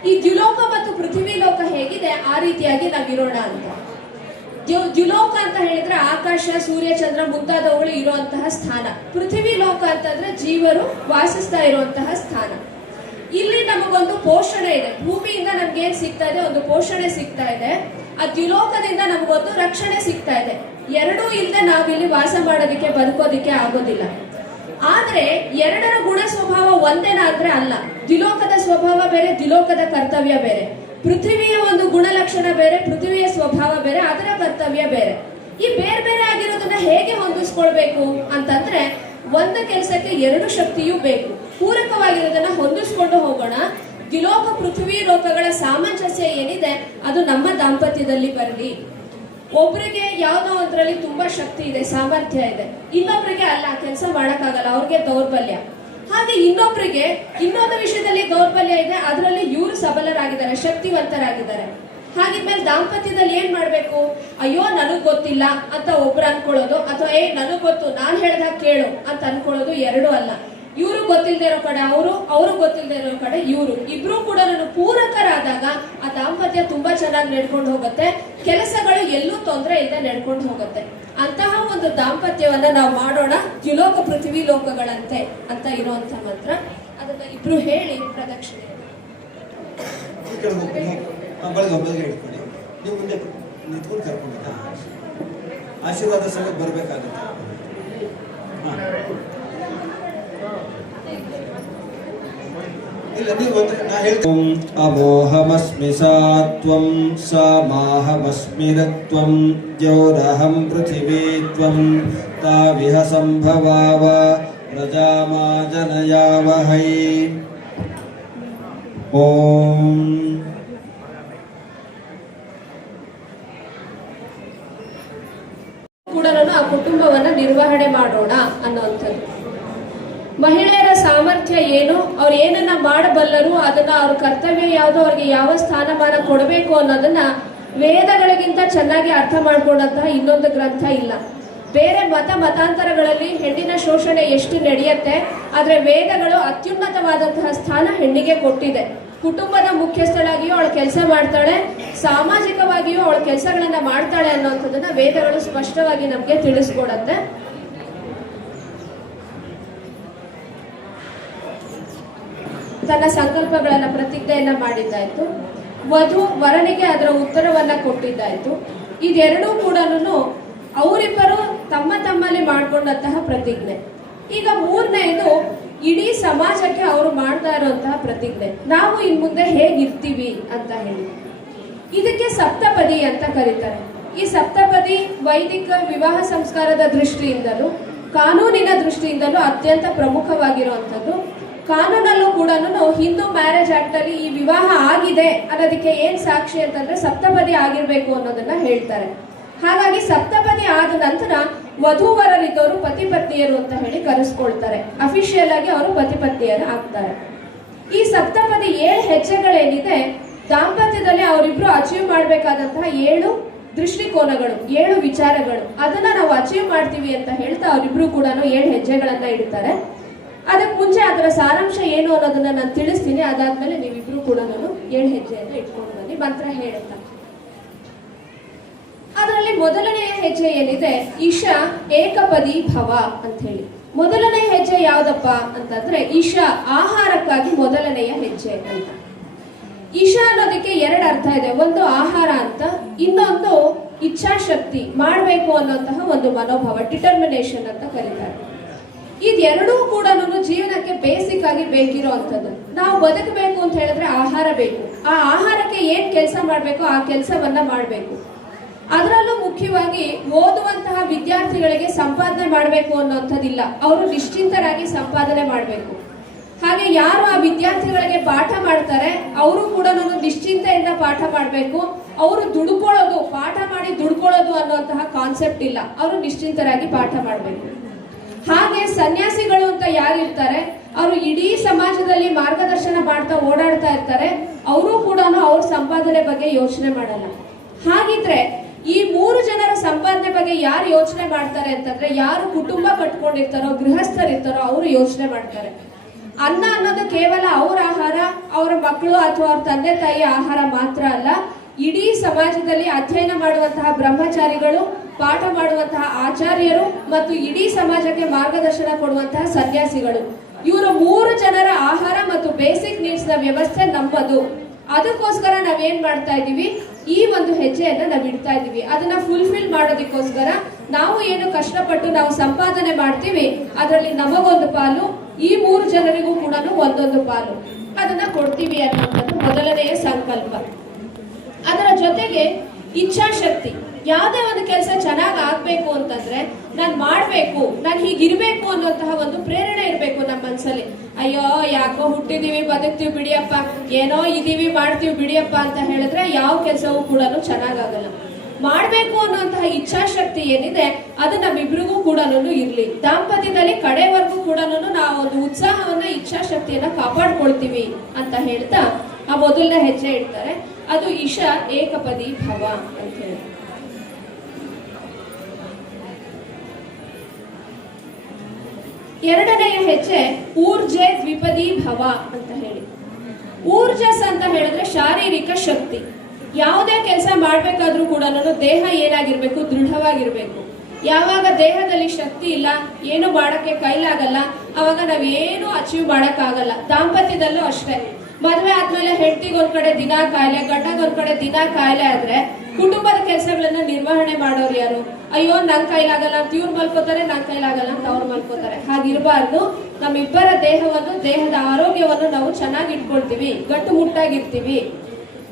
ಈ ದ್ಯುಲೋಕ ಮತ್ತು ಪೃಥ್ವಿ ಲೋಕ ಹೇಗಿದೆ ಆ ರೀತಿಯಾಗಿ ನಾವಿರೋಣ ಅಂತ. ದ್ಯುಲೋಕ ಅಂತ ಹೇಳಿದ್ರೆ ಆಕಾಶ, ಸೂರ್ಯ, ಚಂದ್ರ ಮುಂತಾದವುಗಳು ಇರುವಂತಹ ಸ್ಥಾನ. ಪೃಥ್ವಿ ಲೋಕ ಅಂತಂದ್ರೆ ಜೀವರು ವಾಸಿಸ್ತಾ ಇರುವಂತಹ ಸ್ಥಾನ. ಇಲ್ಲಿ ನಮಗೊಂದು ಪೋಷಣೆ ಇದೆ. ಭೂಮಿಯಿಂದ ನಮ್ಗೆ ಏನ್ ಸಿಗ್ತಾ ಇದೆ, ಒಂದು ಪೋಷಣೆ ಸಿಗ್ತಾ ಇದೆ. ಆ ದ್ಯುಲೋಕದಿಂದ ನಮಗೊಂದು ರಕ್ಷಣೆ ಸಿಗ್ತಾ ಇದೆ. ಎರಡೂ ಇಲ್ಲದೆ ನಾವಿಲ್ಲಿ ವಾಸ ಮಾಡೋದಿಕ್ಕೆ ಬದುಕೋದಿಕ್ಕೆ ಆಗೋದಿಲ್ಲ. ಆದ್ರೆ ಎರಡರ ಗುಣ ಸ್ವಭಾವ ಒಂದೇನಾ ಅಂದ್ರೆ ಅಲ್ಲ. ದ್ವಿಲೋಕದ ಸ್ವಭಾವ ಬೇರೆ, ದ್ವಿಲೋಕದ ಕರ್ತವ್ಯ ಬೇರೆ. ಪೃಥ್ವಿಯ ಒಂದು ಗುಣಲಕ್ಷಣ ಬೇರೆ, ಪೃಥ್ವಿಯ ಸ್ವಭಾವ ಬೇರೆ, ಅದರ ಕರ್ತವ್ಯ ಬೇರೆ. ಈ ಬೇರೆ ಬೇರೆ ಆಗಿರೋದನ್ನ ಹೇಗೆ ಹೊಂದಿಸ್ಕೊಳ್ಬೇಕು ಅಂತಂದ್ರೆ ಒಂದು ಕೆಲಸಕ್ಕೆ ಎರಡು ಶಕ್ತಿಯೂ ಬೇಕು. ಪೂರಕವಾಗಿರೋದನ್ನ ಹೊಂದಿಸ್ಕೊಂಡು ಹೋಗೋಣ. ದ್ವಿಲೋಕ ಪೃಥ್ವಿ ಲೋಕಗಳ ಸಾಮಂಜಸ್ಯ ಏನಿದೆ ಅದು ನಮ್ಮ ದಾಂಪತ್ಯದಲ್ಲಿ ಬರಲಿ. ಒಬ್ರಿಗೆ ಯಾವ್ದೋ ಒಂದ್ರಲ್ಲಿ ತುಂಬಾ ಶಕ್ತಿ ಇದೆ, ಸಾಮರ್ಥ್ಯ ಇದೆ, ಇನ್ನೊಬ್ರಿಗೆ ಅಲ್ಲ, ಕೆಲಸ ಮಾಡಕ್ಕಾಗಲ್ಲ, ಅವ್ರಿಗೆ ದೌರ್ಬಲ್ಯ. ಹಾಗೆ ಇನ್ನೊಬ್ರಿಗೆ ಇನ್ನೊಂದು ವಿಷಯದಲ್ಲಿ ದೌರ್ಬಲ್ಯ ಇದೆ, ಅದರಲ್ಲಿ ಇವರು ಸಬಲರಾಗಿದ್ದಾರೆ, ಶಕ್ತಿವಂತರಾಗಿದ್ದಾರೆ. ಹಾಗಿದ್ಮೇಲೆ ದಾಂಪತ್ಯದಲ್ಲಿ ಏನ್ ಮಾಡ್ಬೇಕು? ಅಯ್ಯೋ ನನಗ್ ಗೊತ್ತಿಲ್ಲ ಅಂತ ಒಬ್ರು ಅನ್ಕೊಳ್ಳೋದು, ಅಥವಾ ನನಗ್ ಗೊತ್ತು, ನಾನ್ ಹೇಳ್ದಾಗ ಕೇಳು ಅಂತ ಅನ್ಕೊಳ್ಳೋದು ಎರಡೂ ಅಲ್ಲ. ಇವರು ಗೊತ್ತಿಲ್ಲದೆ ಇರೋ ಕಡೆ ಅವರು ಗೊತ್ತಿಲ್ಲದೆ ಇರೋ ಕಡೆ ಇವರು, ಇಬ್ರು ಕೂಡ ಪೂರಕರಾದಾಗ ಆ ದಾಂಪತ್ಯ ತುಂಬಾ ಚೆನ್ನಾಗಿ ನಡ್ಕೊಂಡು ಹೋಗುತ್ತೆ. ಕೆಲಸಗಳು ಎಲ್ಲೂ ತೊಂದರೆ ಇಲ್ಲದೆ ನಡ್ಕೊಂಡು ಹೋಗುತ್ತೆ. ಅಂತಹ ಒಂದು ದಾಂಪತ್ಯವನ್ನ ನಾವು ಮಾಡೋಣ ದ್ವಿಲೋಕ ಪೃಥ್ವಿ ಲೋಕಗಳಂತೆ ಅಂತ ಇರುವಂತ ಮಂತ್ರ. ಅದನ್ನ ಇಬ್ರು ಹೇಳಿ ಪ್ರದಕ್ಷಿಣೆ ಬೆಳಗ್ಗೆ ಇಟ್ಕೊಳ್ಳಿ. ನೀವು ಮುಂದೆ ನಿಂತ್ಕೊಂಡು ಕರ್ಕೊಂಡ ಆಶೀರ್ವಾದ ಸಹ ಬರ್ಬೇಕಾಗುತ್ತೆ. ಇಲ್ಲ ನೀವು ನಾ ಹೇಳ್ತೀನಿ. ಅಮೋಹಮಸ್ಮಿ ಸಾತ್ವಂ ಸಾಮಾಹಮಸ್ಮಿ ರತ್ವಂ ದ್ಯೌರಹಂ ಪೃಥಿವೀ ತ್ವಂ ತಾವಿಹ ಸಂಭವಾವ ಪ್ರಜಾಮಾ ಜನಯಾವಹೈ. ಓಂ ಕೂಡ ಆ ಕುಟುಂಬವನ್ನ ನಿರ್ವಹಣೆ ಮಾಡೋಣ ಅನ್ನೋಂಥದ್ದು. ಮಹಿಳೆಯರ ಸಾಮರ್ಥ್ಯ ಏನು, ಅವ್ರು ಏನನ್ನ ಮಾಡಬಲ್ಲರು, ಅದನ್ನ ಅವ್ರ ಕರ್ತವ್ಯ ಯಾವುದು, ಅವ್ರಿಗೆ ಯಾವ ಸ್ಥಾನಮಾನ ಕೊಡಬೇಕು ಅನ್ನೋದನ್ನ ವೇದಗಳಿಗಿಂತ ಚೆನ್ನಾಗಿ ಅರ್ಥ ಮಾಡ್ಕೊಂಡಂತಹ ಇನ್ನೊಂದು ಗ್ರಂಥ ಇಲ್ಲ. ಬೇರೆ ಮತಾಂತರಗಳಲ್ಲಿ ಹೆಣ್ಣಿನ ಶೋಷಣೆ ಎಷ್ಟು ನಡೆಯುತ್ತೆ, ಆದ್ರೆ ವೇದಗಳು ಅತ್ಯುನ್ನತವಾದಂತಹ ಸ್ಥಾನ ಹೆಣ್ಣಿಗೆ ಕೊಟ್ಟಿದೆ. ಕುಟುಂಬದ ಮುಖ್ಯಸ್ಥಳಾಗಿಯೂ ಅವಳು ಕೆಲಸ ಮಾಡ್ತಾಳೆ, ಸಾಮಾಜಿಕವಾಗಿಯೂ ಅವಳು ಕೆಲಸಗಳನ್ನ ಮಾಡ್ತಾಳೆ ಅನ್ನೋಂಥದ್ದನ್ನ ವೇದಗಳು ಸ್ಪಷ್ಟವಾಗಿ ನಮ್ಗೆ ತಿಳಿಸ್ಕೊಡತ್ತೆ. ತನ್ನ ಸಂಕಲ್ಪಗಳನ್ನ ಪ್ರತಿಜ್ಞೆಯನ್ನ ಮಾಡಿದ್ದಾಯ್ತು. ವಧು ವರನಿಗೆ ಅದರ ಉತ್ತರವನ್ನ ಕೊಟ್ಟಿದ್ದಾಯ್ತು. ಇದೆರಡೂ ಕೂಡ ಅವರಿಬ್ಬರು ತಮ್ಮಲ್ಲಿ ಮಾಡ್ಕೊಂಡಂತಹ ಪ್ರತಿಜ್ಞೆ. ಈಗ ಮೂರನೇದು ಇಡೀ ಸಮಾಜಕ್ಕೆ ಅವರು ಮಾಡ್ತಾ ಇರುವಂತಹ ಪ್ರತಿಜ್ಞೆ. ನಾವು ಇನ್ ಮುಂದೆ ಹೇಗಿರ್ತೀವಿ ಅಂತ ಹೇಳಿ ಇದಕ್ಕೆ ಸಪ್ತಪದಿ ಅಂತ ಕರೀತಾರೆ. ಈ ಸಪ್ತಪದಿ ವೈದಿಕ ವಿವಾಹ ಸಂಸ್ಕಾರದ ದೃಷ್ಟಿಯಿಂದಲೂ ಕಾನೂನಿನ ದೃಷ್ಟಿಯಿಂದಲೂ ಅತ್ಯಂತ ಪ್ರಮುಖವಾಗಿರುವಂಥದ್ದು. ಕಾನೂನಲ್ಲೂ ಕೂಡ ಹಿಂದೂ ಮ್ಯಾರೇಜ್ ಆಕ್ಟ್ ಅಲ್ಲಿ ಈ ವಿವಾಹ ಆಗಿದೆ ಅನ್ನೋದಕ್ಕೆ ಏನ್ ಸಾಕ್ಷಿ ಅಂತಂದ್ರೆ ಸಪ್ತಪದಿ ಆಗಿರ್ಬೇಕು ಅನ್ನೋದನ್ನ ಹೇಳ್ತಾರೆ. ಹಾಗಾಗಿ ಸಪ್ತಪದಿ ಆದ ನಂತರ ವಧೂವರರಿದ್ದವರು ಪತಿ ಪತ್ನಿಯರು ಅಂತ ಹೇಳಿ ಕರೆಸ್ಕೊಳ್ತಾರೆ. ಅಫಿಷಿಯಲ್ ಆಗಿ ಅವರು ಪತಿ ಪತ್ನಿಯರು ಆಗ್ತಾರೆ. ಈ ಸಪ್ತಪದಿ 7 ಹೆಜ್ಜೆಗಳೇನಿದೆ, ದಾಂಪತ್ಯದಲ್ಲಿ ಅವರಿಬ್ರು ಅಚೀವ್ ಮಾಡಬೇಕಾದಂತಹ 7 ದೃಷ್ಟಿಕೋನಗಳು, 7 ವಿಚಾರಗಳು, ಅದನ್ನ ನಾವು ಅಚೀವ್ ಮಾಡ್ತೀವಿ ಅಂತ ಹೇಳ್ತಾ ಅವರಿಬ್ರು ಕೂಡ 7 ಹೆಜ್ಜೆಗಳನ್ನ ಇಡ್ತಾರೆ. ಅದಕ್ಕೆ ಮುಂಚೆ ಅದರ ಸಾರಾಂಶ ಏನು ಅನ್ನೋದನ್ನ ನಾನು ತಿಳಿಸ್ತೀನಿ. ಅದಾದ್ಮೇಲೆ ನೀವಿಬ್ರು ಕೂಡ 7 ಹೆಜ್ಜೆಯನ್ನ ಇಟ್ಕೊಂಡು ಬನ್ನಿ, ಮಂತ್ರ ಹೇಳುತ್ತಾ. ಅದರಲ್ಲಿ ಮೊದಲನೆಯ ಹೆಜ್ಜೆ ಏನಿದೆ, ಈಶಾ ಏಕಪದಿ ಭವ ಅಂತ ಹೇಳಿ. ಮೊದಲನೇ ಹೆಜ್ಜೆ ಯಾವ್ದಪ್ಪ ಅಂತಂದ್ರೆ ಈಶಾ, ಆಹಾರಕ್ಕಾಗಿ ಮೊದಲನೆಯ ಹೆಜ್ಜೆ ಅಂತ. ಈಶಾ ಅನ್ನೋದಕ್ಕೆ 2 ಅರ್ಥ ಇದೆ. ಒಂದು ಆಹಾರ ಅಂತ, ಇನ್ನೊಂದು ಇಚ್ಛಾಶಕ್ತಿ, ಮಾಡಬೇಕು ಅನ್ನೋಂತಹ ಒಂದು ಮನೋಭಾವ, ಡಿಟರ್ಮಿನೇಷನ್ ಅಂತ ಕರೀತಾರೆ. ಇದೆರಡೂ ಕೂಡ ಜೀವನಕ್ಕೆ ಬೇಸಿಕ್ ಆಗಿ ಬೇಕಿರುವಂಥದ್ದು. ನಾವು ಬದುಕಬೇಕು ಅಂತ ಹೇಳಿದ್ರೆ ಆಹಾರ ಬೇಕು. ಆ ಆಹಾರಕ್ಕೆ ಏನ್ ಕೆಲಸ ಮಾಡಬೇಕು ಆ ಕೆಲಸವನ್ನ ಮಾಡಬೇಕು. ಅದರಲ್ಲೂ ಮುಖ್ಯವಾಗಿ ಓದುವಂತಹ ವಿದ್ಯಾರ್ಥಿಗಳಿಗೆ ಸಂಪಾದನೆ ಮಾಡಬೇಕು ಅನ್ನೋಂಥದ್ದಿಲ್ಲ, ಅವರು ನಿಶ್ಚಿಂತರಾಗಿ ಸಂಪಾದನೆ ಮಾಡಬೇಕು. ಹಾಗೆ ಯಾರು ಆ ವಿದ್ಯಾರ್ಥಿಗಳಿಗೆ ಪಾಠ ಮಾಡ್ತಾರೆ ಅವರು ಕೂಡ ನಿಶ್ಚಿಂತೆಯಿಂದ ಪಾಠ ಮಾಡಬೇಕು. ಅವರು ದುಡ್ಕೊಳ್ಳೋದು, ಪಾಠ ಮಾಡಿ ದುಡ್ಕೊಳ್ಳೋದು ಅನ್ನೋಂತಹ ಕಾನ್ಸೆಪ್ಟ್ ಇಲ್ಲ, ಅವರು ನಿಶ್ಚಿಂತರಾಗಿ ಪಾಠ ಮಾಡಬೇಕು. ಹಾಗೆ ಸನ್ಯಾಸಿಗಳು ಅಂತ ಯಾರಿರ್ತಾರೆ ಅವರು ಇಡೀ ಸಮಾಜದಲ್ಲಿ ಮಾರ್ಗದರ್ಶನ ಮಾಡ್ತಾ ಓಡಾಡ್ತಾ ಇರ್ತಾರೆ, ಅವರು ಕೂಡ ಅವ್ರ ಸಂಪಾದನೆ ಬಗ್ಗೆ ಯೋಚನೆ ಮಾಡಲ್ಲ. ಹಾಗಿದ್ರೆ ಈ 3 ಜನರ ಸಂಪಾದನೆ ಬಗ್ಗೆ ಯಾರು ಯೋಚನೆ ಮಾಡ್ತಾರೆ ಅಂತಂದ್ರೆ, ಯಾರು ಕುಟುಂಬ ಕಟ್ಕೊಂಡಿರ್ತಾರೋ, ಗೃಹಸ್ಥರಿರ್ತಾರೋ ಅವರು ಯೋಚನೆ ಮಾಡ್ತಾರೆ. ಅನ್ನ ಅನ್ನೋದು ಕೇವಲ ಅವ್ರ ಆಹಾರ, ಅವರ ಮಕ್ಕಳು ಅಥವಾ ಅವ್ರ ತಂದೆ ತಾಯಿ ಆಹಾರ ಮಾತ್ರ ಅಲ್ಲ, ಇಡೀ ಸಮಾಜದಲ್ಲಿ ಅಧ್ಯಯನ ಮಾಡುವಂತಹ ಬ್ರಹ್ಮಚಾರಿಗಳು, ಪಾಠ ಮಾಡುವಂತಹ ಆಚಾರ್ಯರು ಮತ್ತು ಇಡೀ ಸಮಾಜಕ್ಕೆ ಮಾರ್ಗದರ್ಶನ ಕೊಡುವಂತಹ ಸನ್ಯಾಸಿಗಳು, ಇವರು 3 ಜನರ ಆಹಾರ ಮತ್ತು ಬೇಸಿಕ್ ನೀಡ್ಸ್ ನ ವ್ಯವಸ್ಥೆ ನಮ್ಮದು. ಅದಕ್ಕೋಸ್ಕರ ನಾವೇನ್ ಮಾಡ್ತಾ ಇದೀವಿ, ಈ ಒಂದು ಹೆಜ್ಜೆಯನ್ನ ನಾವು ಇಡ್ತಾ ಇದೀವಿ. ಅದನ್ನ ಫುಲ್ಫಿಲ್ ಮಾಡೋದಕ್ಕೋಸ್ಕರ ನಾವು ಏನು ಕಷ್ಟಪಟ್ಟು ನಾವು ಸಂಪಾದನೆ ಮಾಡ್ತೀವಿ ಅದರಲ್ಲಿ ನಮಗೊಂದು ಪಾಲು, ಈ 3 ಜನರಿಗೂ ಕೂಡ ಒಂದೊಂದು ಪಾಲು ಅದನ್ನ ಕೊಡ್ತೀವಿ ಅನ್ನೋದು ಮೊದಲನೆಯ ಸಂಕಲ್ಪ. ಅದರ ಜೊತೆಗೆ ಇಚ್ಛಾಶಕ್ತಿ. ಯಾವುದೇ ಒಂದು ಕೆಲಸ ಚೆನ್ನಾಗಿ ಆಗ್ಬೇಕು ಅಂತಂದ್ರೆ ನಾನು ಮಾಡ್ಬೇಕು, ನಾನು ಹೀಗಿರ್ಬೇಕು ಅನ್ನುವಂತಹ ಒಂದು ಪ್ರೇರಣೆ ಇರಬೇಕು ನಮ್ಮ ಮನಸ್ಸಲ್ಲಿ. ಅಯ್ಯೋ ಯಾಕೋ ಹುಟ್ಟಿದೀವಿ ಬದುಕ್ತೀವಿ ಬಿಡಿಯಪ್ಪ, ಏನೋ ಇದೀವಿ ಮಾಡ್ತೀವಿ ಬಿಡಿಯಪ್ಪ ಅಂತ ಹೇಳಿದ್ರೆ ಯಾವ ಕೆಲಸವೂ ಕೂಡ ಚೆನ್ನಾಗಾಗಲ್ಲ. ಮಾಡ್ಬೇಕು ಅನ್ನುವಂತಹ ಇಚ್ಛಾಶಕ್ತಿ ಏನಿದೆ ಅದು ನಮ್ಮಿಬ್ರಿಗೂ ಕೂಡ ಇರ್ಲಿ. ದಾಂಪತ್ಯದಲ್ಲಿ ಕಡೆವರೆಗೂ ಕೂಡ ನಾವು ಒಂದು ಉತ್ಸಾಹವನ್ನ, ಇಚ್ಛಾಶಕ್ತಿಯನ್ನ ಕಾಪಾಡ್ಕೊಳ್ತೀವಿ ಅಂತ ಹೇಳ್ತಾ ಆ ಮೊದಲನೇ ಹೆಜ್ಜೆ ಇಡ್ತಾರೆ. ಅದು ಇಶ ಏಕಪದಿ ಭವ ಅಂತ ಹೇಳಿ. ಎರಡನೆಯ ಹೆಜ್ಜೆ ಊರ್ಜೆ ದ್ವಿಪದಿ ಭವ ಅಂತ ಹೇಳಿ. ಊರ್ಜಸ್ ಅಂತ ಹೇಳಿದ್ರೆ ಶಾರೀರಿಕ ಶಕ್ತಿ. ಯಾವುದೇ ಕೆಲಸ ಮಾಡ್ಬೇಕಾದ್ರೂ ಕೂಡ ದೇಹ ಏನಾಗಿರ್ಬೇಕು, ದೃಢವಾಗಿರ್ಬೇಕು. ಯಾವಾಗ ದೇಹದಲ್ಲಿ ಶಕ್ತಿ ಇಲ್ಲ, ಏನು ಮಾಡಕ್ಕೆ ಕೈಲಾಗಲ್ಲ, ಅವಾಗ ನಾವೇನು ಅಚೀವ್ ಮಾಡಕ್ಕಾಗಲ್ಲ. ದಾಂಪತ್ಯದಲ್ಲೂ ಅಷ್ಟೇ. ಮದುವೆ ಆದ್ಮೇಲೆ ಹೆಂಡತಿಗೊಂದ್ ಕಡೆ ದಿನ ಕಾಯಿಲೆ, ಗಂಡಗೊಂದ್ ಕಡೆ ದಿನ ಕಾಯಿಲೆ ಆದ್ರೆ ಕುಟುಂಬದ ಕೆಲಸಗಳನ್ನ ನಿರ್ವಹಣೆ ಮಾಡೋರು ಯಾರು? ಅಯ್ಯೋ ನಂಗ್ ಕೈಲಾಗಲ್ಲ ಅಂತ ಇವ್ರು ಮಲ್ಕೋತಾರೆ, ನಂಗ್ ಕೈಲಾಗಲ್ಲ ಅಂತ ಅವ್ರು ಮಲ್ಕೋತಾರೆ. ಹಾಗಿರ್ಬಾರ್ದು. ನಮ್ಮಿಬ್ಬರ ದೇಹವನ್ನು, ದೇಹದ ಆರೋಗ್ಯವನ್ನು ನಾವು ಚೆನ್ನಾಗಿ ಇಟ್ಕೊಳ್ತೀವಿ, ಗಟ್ಟುಮುಟ್ಟಾಗಿರ್ತೀವಿ.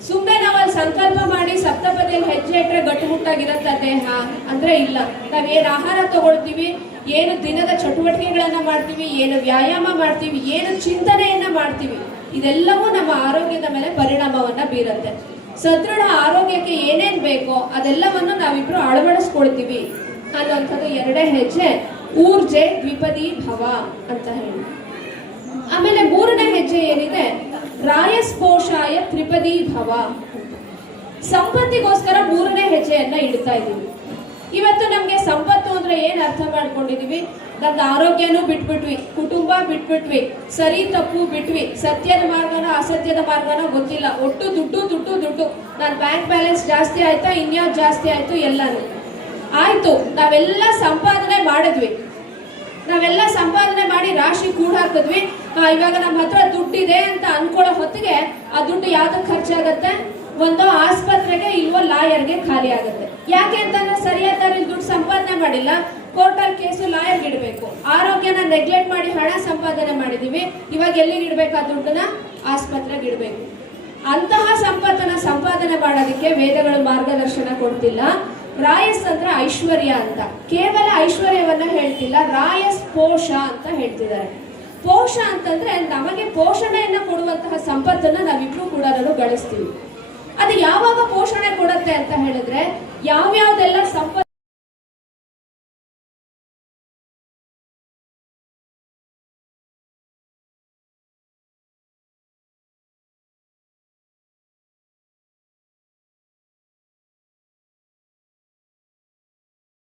ಸುಮ್ಮನೆ ನಾವು ಅಲ್ಲಿ ಸಂಕಲ್ಪ ಮಾಡಿ ಸಪ್ತಪದಿಯಲ್ಲಿ ಹೆಜ್ಜೆ ಇಟ್ರೆ ಗಟ್ಟುಮುಟ್ಟಾಗಿರತ್ತ ದೇಹ ಅಂದ್ರೆ ಇಲ್ಲ. ನಾವೇನು ಆಹಾರ ತಗೊಳ್ತೀವಿ, ಏನು ದಿನದ ಚಟುವಟಿಕೆಗಳನ್ನ ಮಾಡ್ತೀವಿ, ಏನು ವ್ಯಾಯಾಮ ಮಾಡ್ತೀವಿ, ಏನು ಚಿಂತನೆಯನ್ನ ಮಾಡ್ತೀವಿ, ಇದೆಲ್ಲವೂ ನಮ್ಮ ಆರೋಗ್ಯದ ಮೇಲೆ ಪರಿಣಾಮವನ್ನ ಬೀರುತ್ತೆ. ಸದೃಢ ಆರೋಗ್ಯಕ್ಕೆ ಏನೇನ್ ಬೇಕೋ ಅದೆಲ್ಲವನ್ನು ನಾವಿಬ್ರು ಅಳವಡಿಸ್ಕೊಳ್ತೀವಿ ಅನ್ನುವಂಥದ್ದು ಎರಡೇ ಹೆಜ್ಜೆ ಊರ್ಜೆ ದ್ವಿಪದಿ ಭವ ಅಂತ ಹೇಳಿ. ಆಮೇಲೆ ಮೂರನೇ ಹೆಜ್ಜೆ ಏನಿದೆ ರಾಯಸ್ಪೋಷಾಯ ತ್ರಿಪದಿ ಭವ. ಸಂಪತ್ತಿಗೋಸ್ಕರ ಮೂರನೇ ಹೆಜ್ಜೆಯನ್ನ ಇಡ್ತಾ ಇದೀವಿ. ಇವತ್ತು ನಮ್ಗೆ ಸಂಪತ್ತು ಅಂದ್ರೆ ಏನ್ ಅರ್ಥ ಮಾಡ್ಕೊಂಡಿದೀವಿ? ನನ್ನ ಆರೋಗ್ಯನೂ ಬಿಟ್ಬಿಟ್ವಿ, ಕುಟುಂಬ ಬಿಟ್ಬಿಟ್ವಿ, ಸರಿ ತಪ್ಪು ಬಿಟ್ವಿ, ಸತ್ಯದ ಮಾರ್ಗನ ಅಸತ್ಯದ ಮಾರ್ಗನ ಗೊತ್ತಿಲ್ಲ, ಒಟ್ಟು ದುಡ್ಡು ದುಡ್ಡು ದುಡ್ಡು. ನನ್ನ ಬ್ಯಾಂಕ್ ಬ್ಯಾಲೆನ್ಸ್ ಜಾಸ್ತಿ ಆಯ್ತಾ, ಇನ್ಯಾವ್ದು ಜಾಸ್ತಿ ಆಯ್ತು, ಎಲ್ಲಾನು ಆಯ್ತು. ನಾವೆಲ್ಲ ಸಂಪಾದನೆ ಮಾಡಿದ್ವಿ, ನಾವೆಲ್ಲ ಸಂಪಾದನೆ ಮಾಡಿ ರಾಶಿ ಕೂಡ ಹಾಕಿದ್ವಿ. ಇವಾಗ ನಮ್ಮ ಹತ್ರ ದುಡ್ಡಿದೆ ಅಂತ ಅನ್ಕೊಳ್ಳೋ ಹೊತ್ತಿಗೆ ಆ ದುಡ್ಡು ಯಾವ್ದಕ್ಕೆ ಖರ್ಚಾಗತ್ತೆ? ಒಂದು ಆಸ್ಪತ್ರೆಗೆ, ಇಲ್ವೋ ಲಾಯರ್ಗೆ ಖಾಲಿ ಆಗುತ್ತೆ. ಯಾಕೆ ಅಂತಂದ್ರೆ ಸರಿಯಾದ ದುಡ್ಡು ಸಂಪಾದನೆ ಮಾಡಿಲ್ಲ, ಕೋರ್ಟಲ್ಲಿ ಕೇಸು ಲಾಯರ್ಗೆ ಇಡಬೇಕು. ಆರೋಗ್ಯನ ನೆಗ್ಲೆಕ್ಟ್ ಮಾಡಿ ಹಣ ಸಂಪಾದನೆ ಮಾಡಿದೀವಿ, ಇವಾಗ ಎಲ್ಲಿಗೆ ಇಡ್ಬೇಕು? ಆ ದುಡ್ಡನ್ನ ಆಸ್ಪತ್ರೆಗೆ ಇಡಬೇಕು. ಅಂತಹ ಸಂಪತ್ತನ್ನ ಸಂಪಾದನೆ ಮಾಡೋದಕ್ಕೆ ವೇದಗಳು ಮಾರ್ಗದರ್ಶನ ಕೊಡ್ತಿಲ್ಲ. ರಾಯಸ್ ಅಂದ್ರೆ ಐಶ್ವರ್ಯ ಅಂತ, ಕೇವಲ ಐಶ್ವರ್ಯವನ್ನ ಹೇಳ್ತಿಲ್ಲ, ರಾಯಸ್ ಪೋಷ ಅಂತ ಹೇಳ್ತಿದ್ದಾರೆ. ಪೋಷ ಅಂತಂದ್ರೆ ನಮಗೆ ಪೋಷಣೆಯನ್ನ ಕೊಡುವಂತಹ ಸಂಪತ್ತನ್ನ ನಾವಿಬ್ರು ಕೂಡ ಗಳಿಸ್ತೀವಿ. ಅದು ಯಾವಾಗ ಪೋಷಣೆ ಕೊಡುತ್ತೆ ಅಂತ ಹೇಳಿದ್ರೆ, ಯಾವ್ಯಾವ್ದೆಲ್ಲ ಸಂಪತ್ತು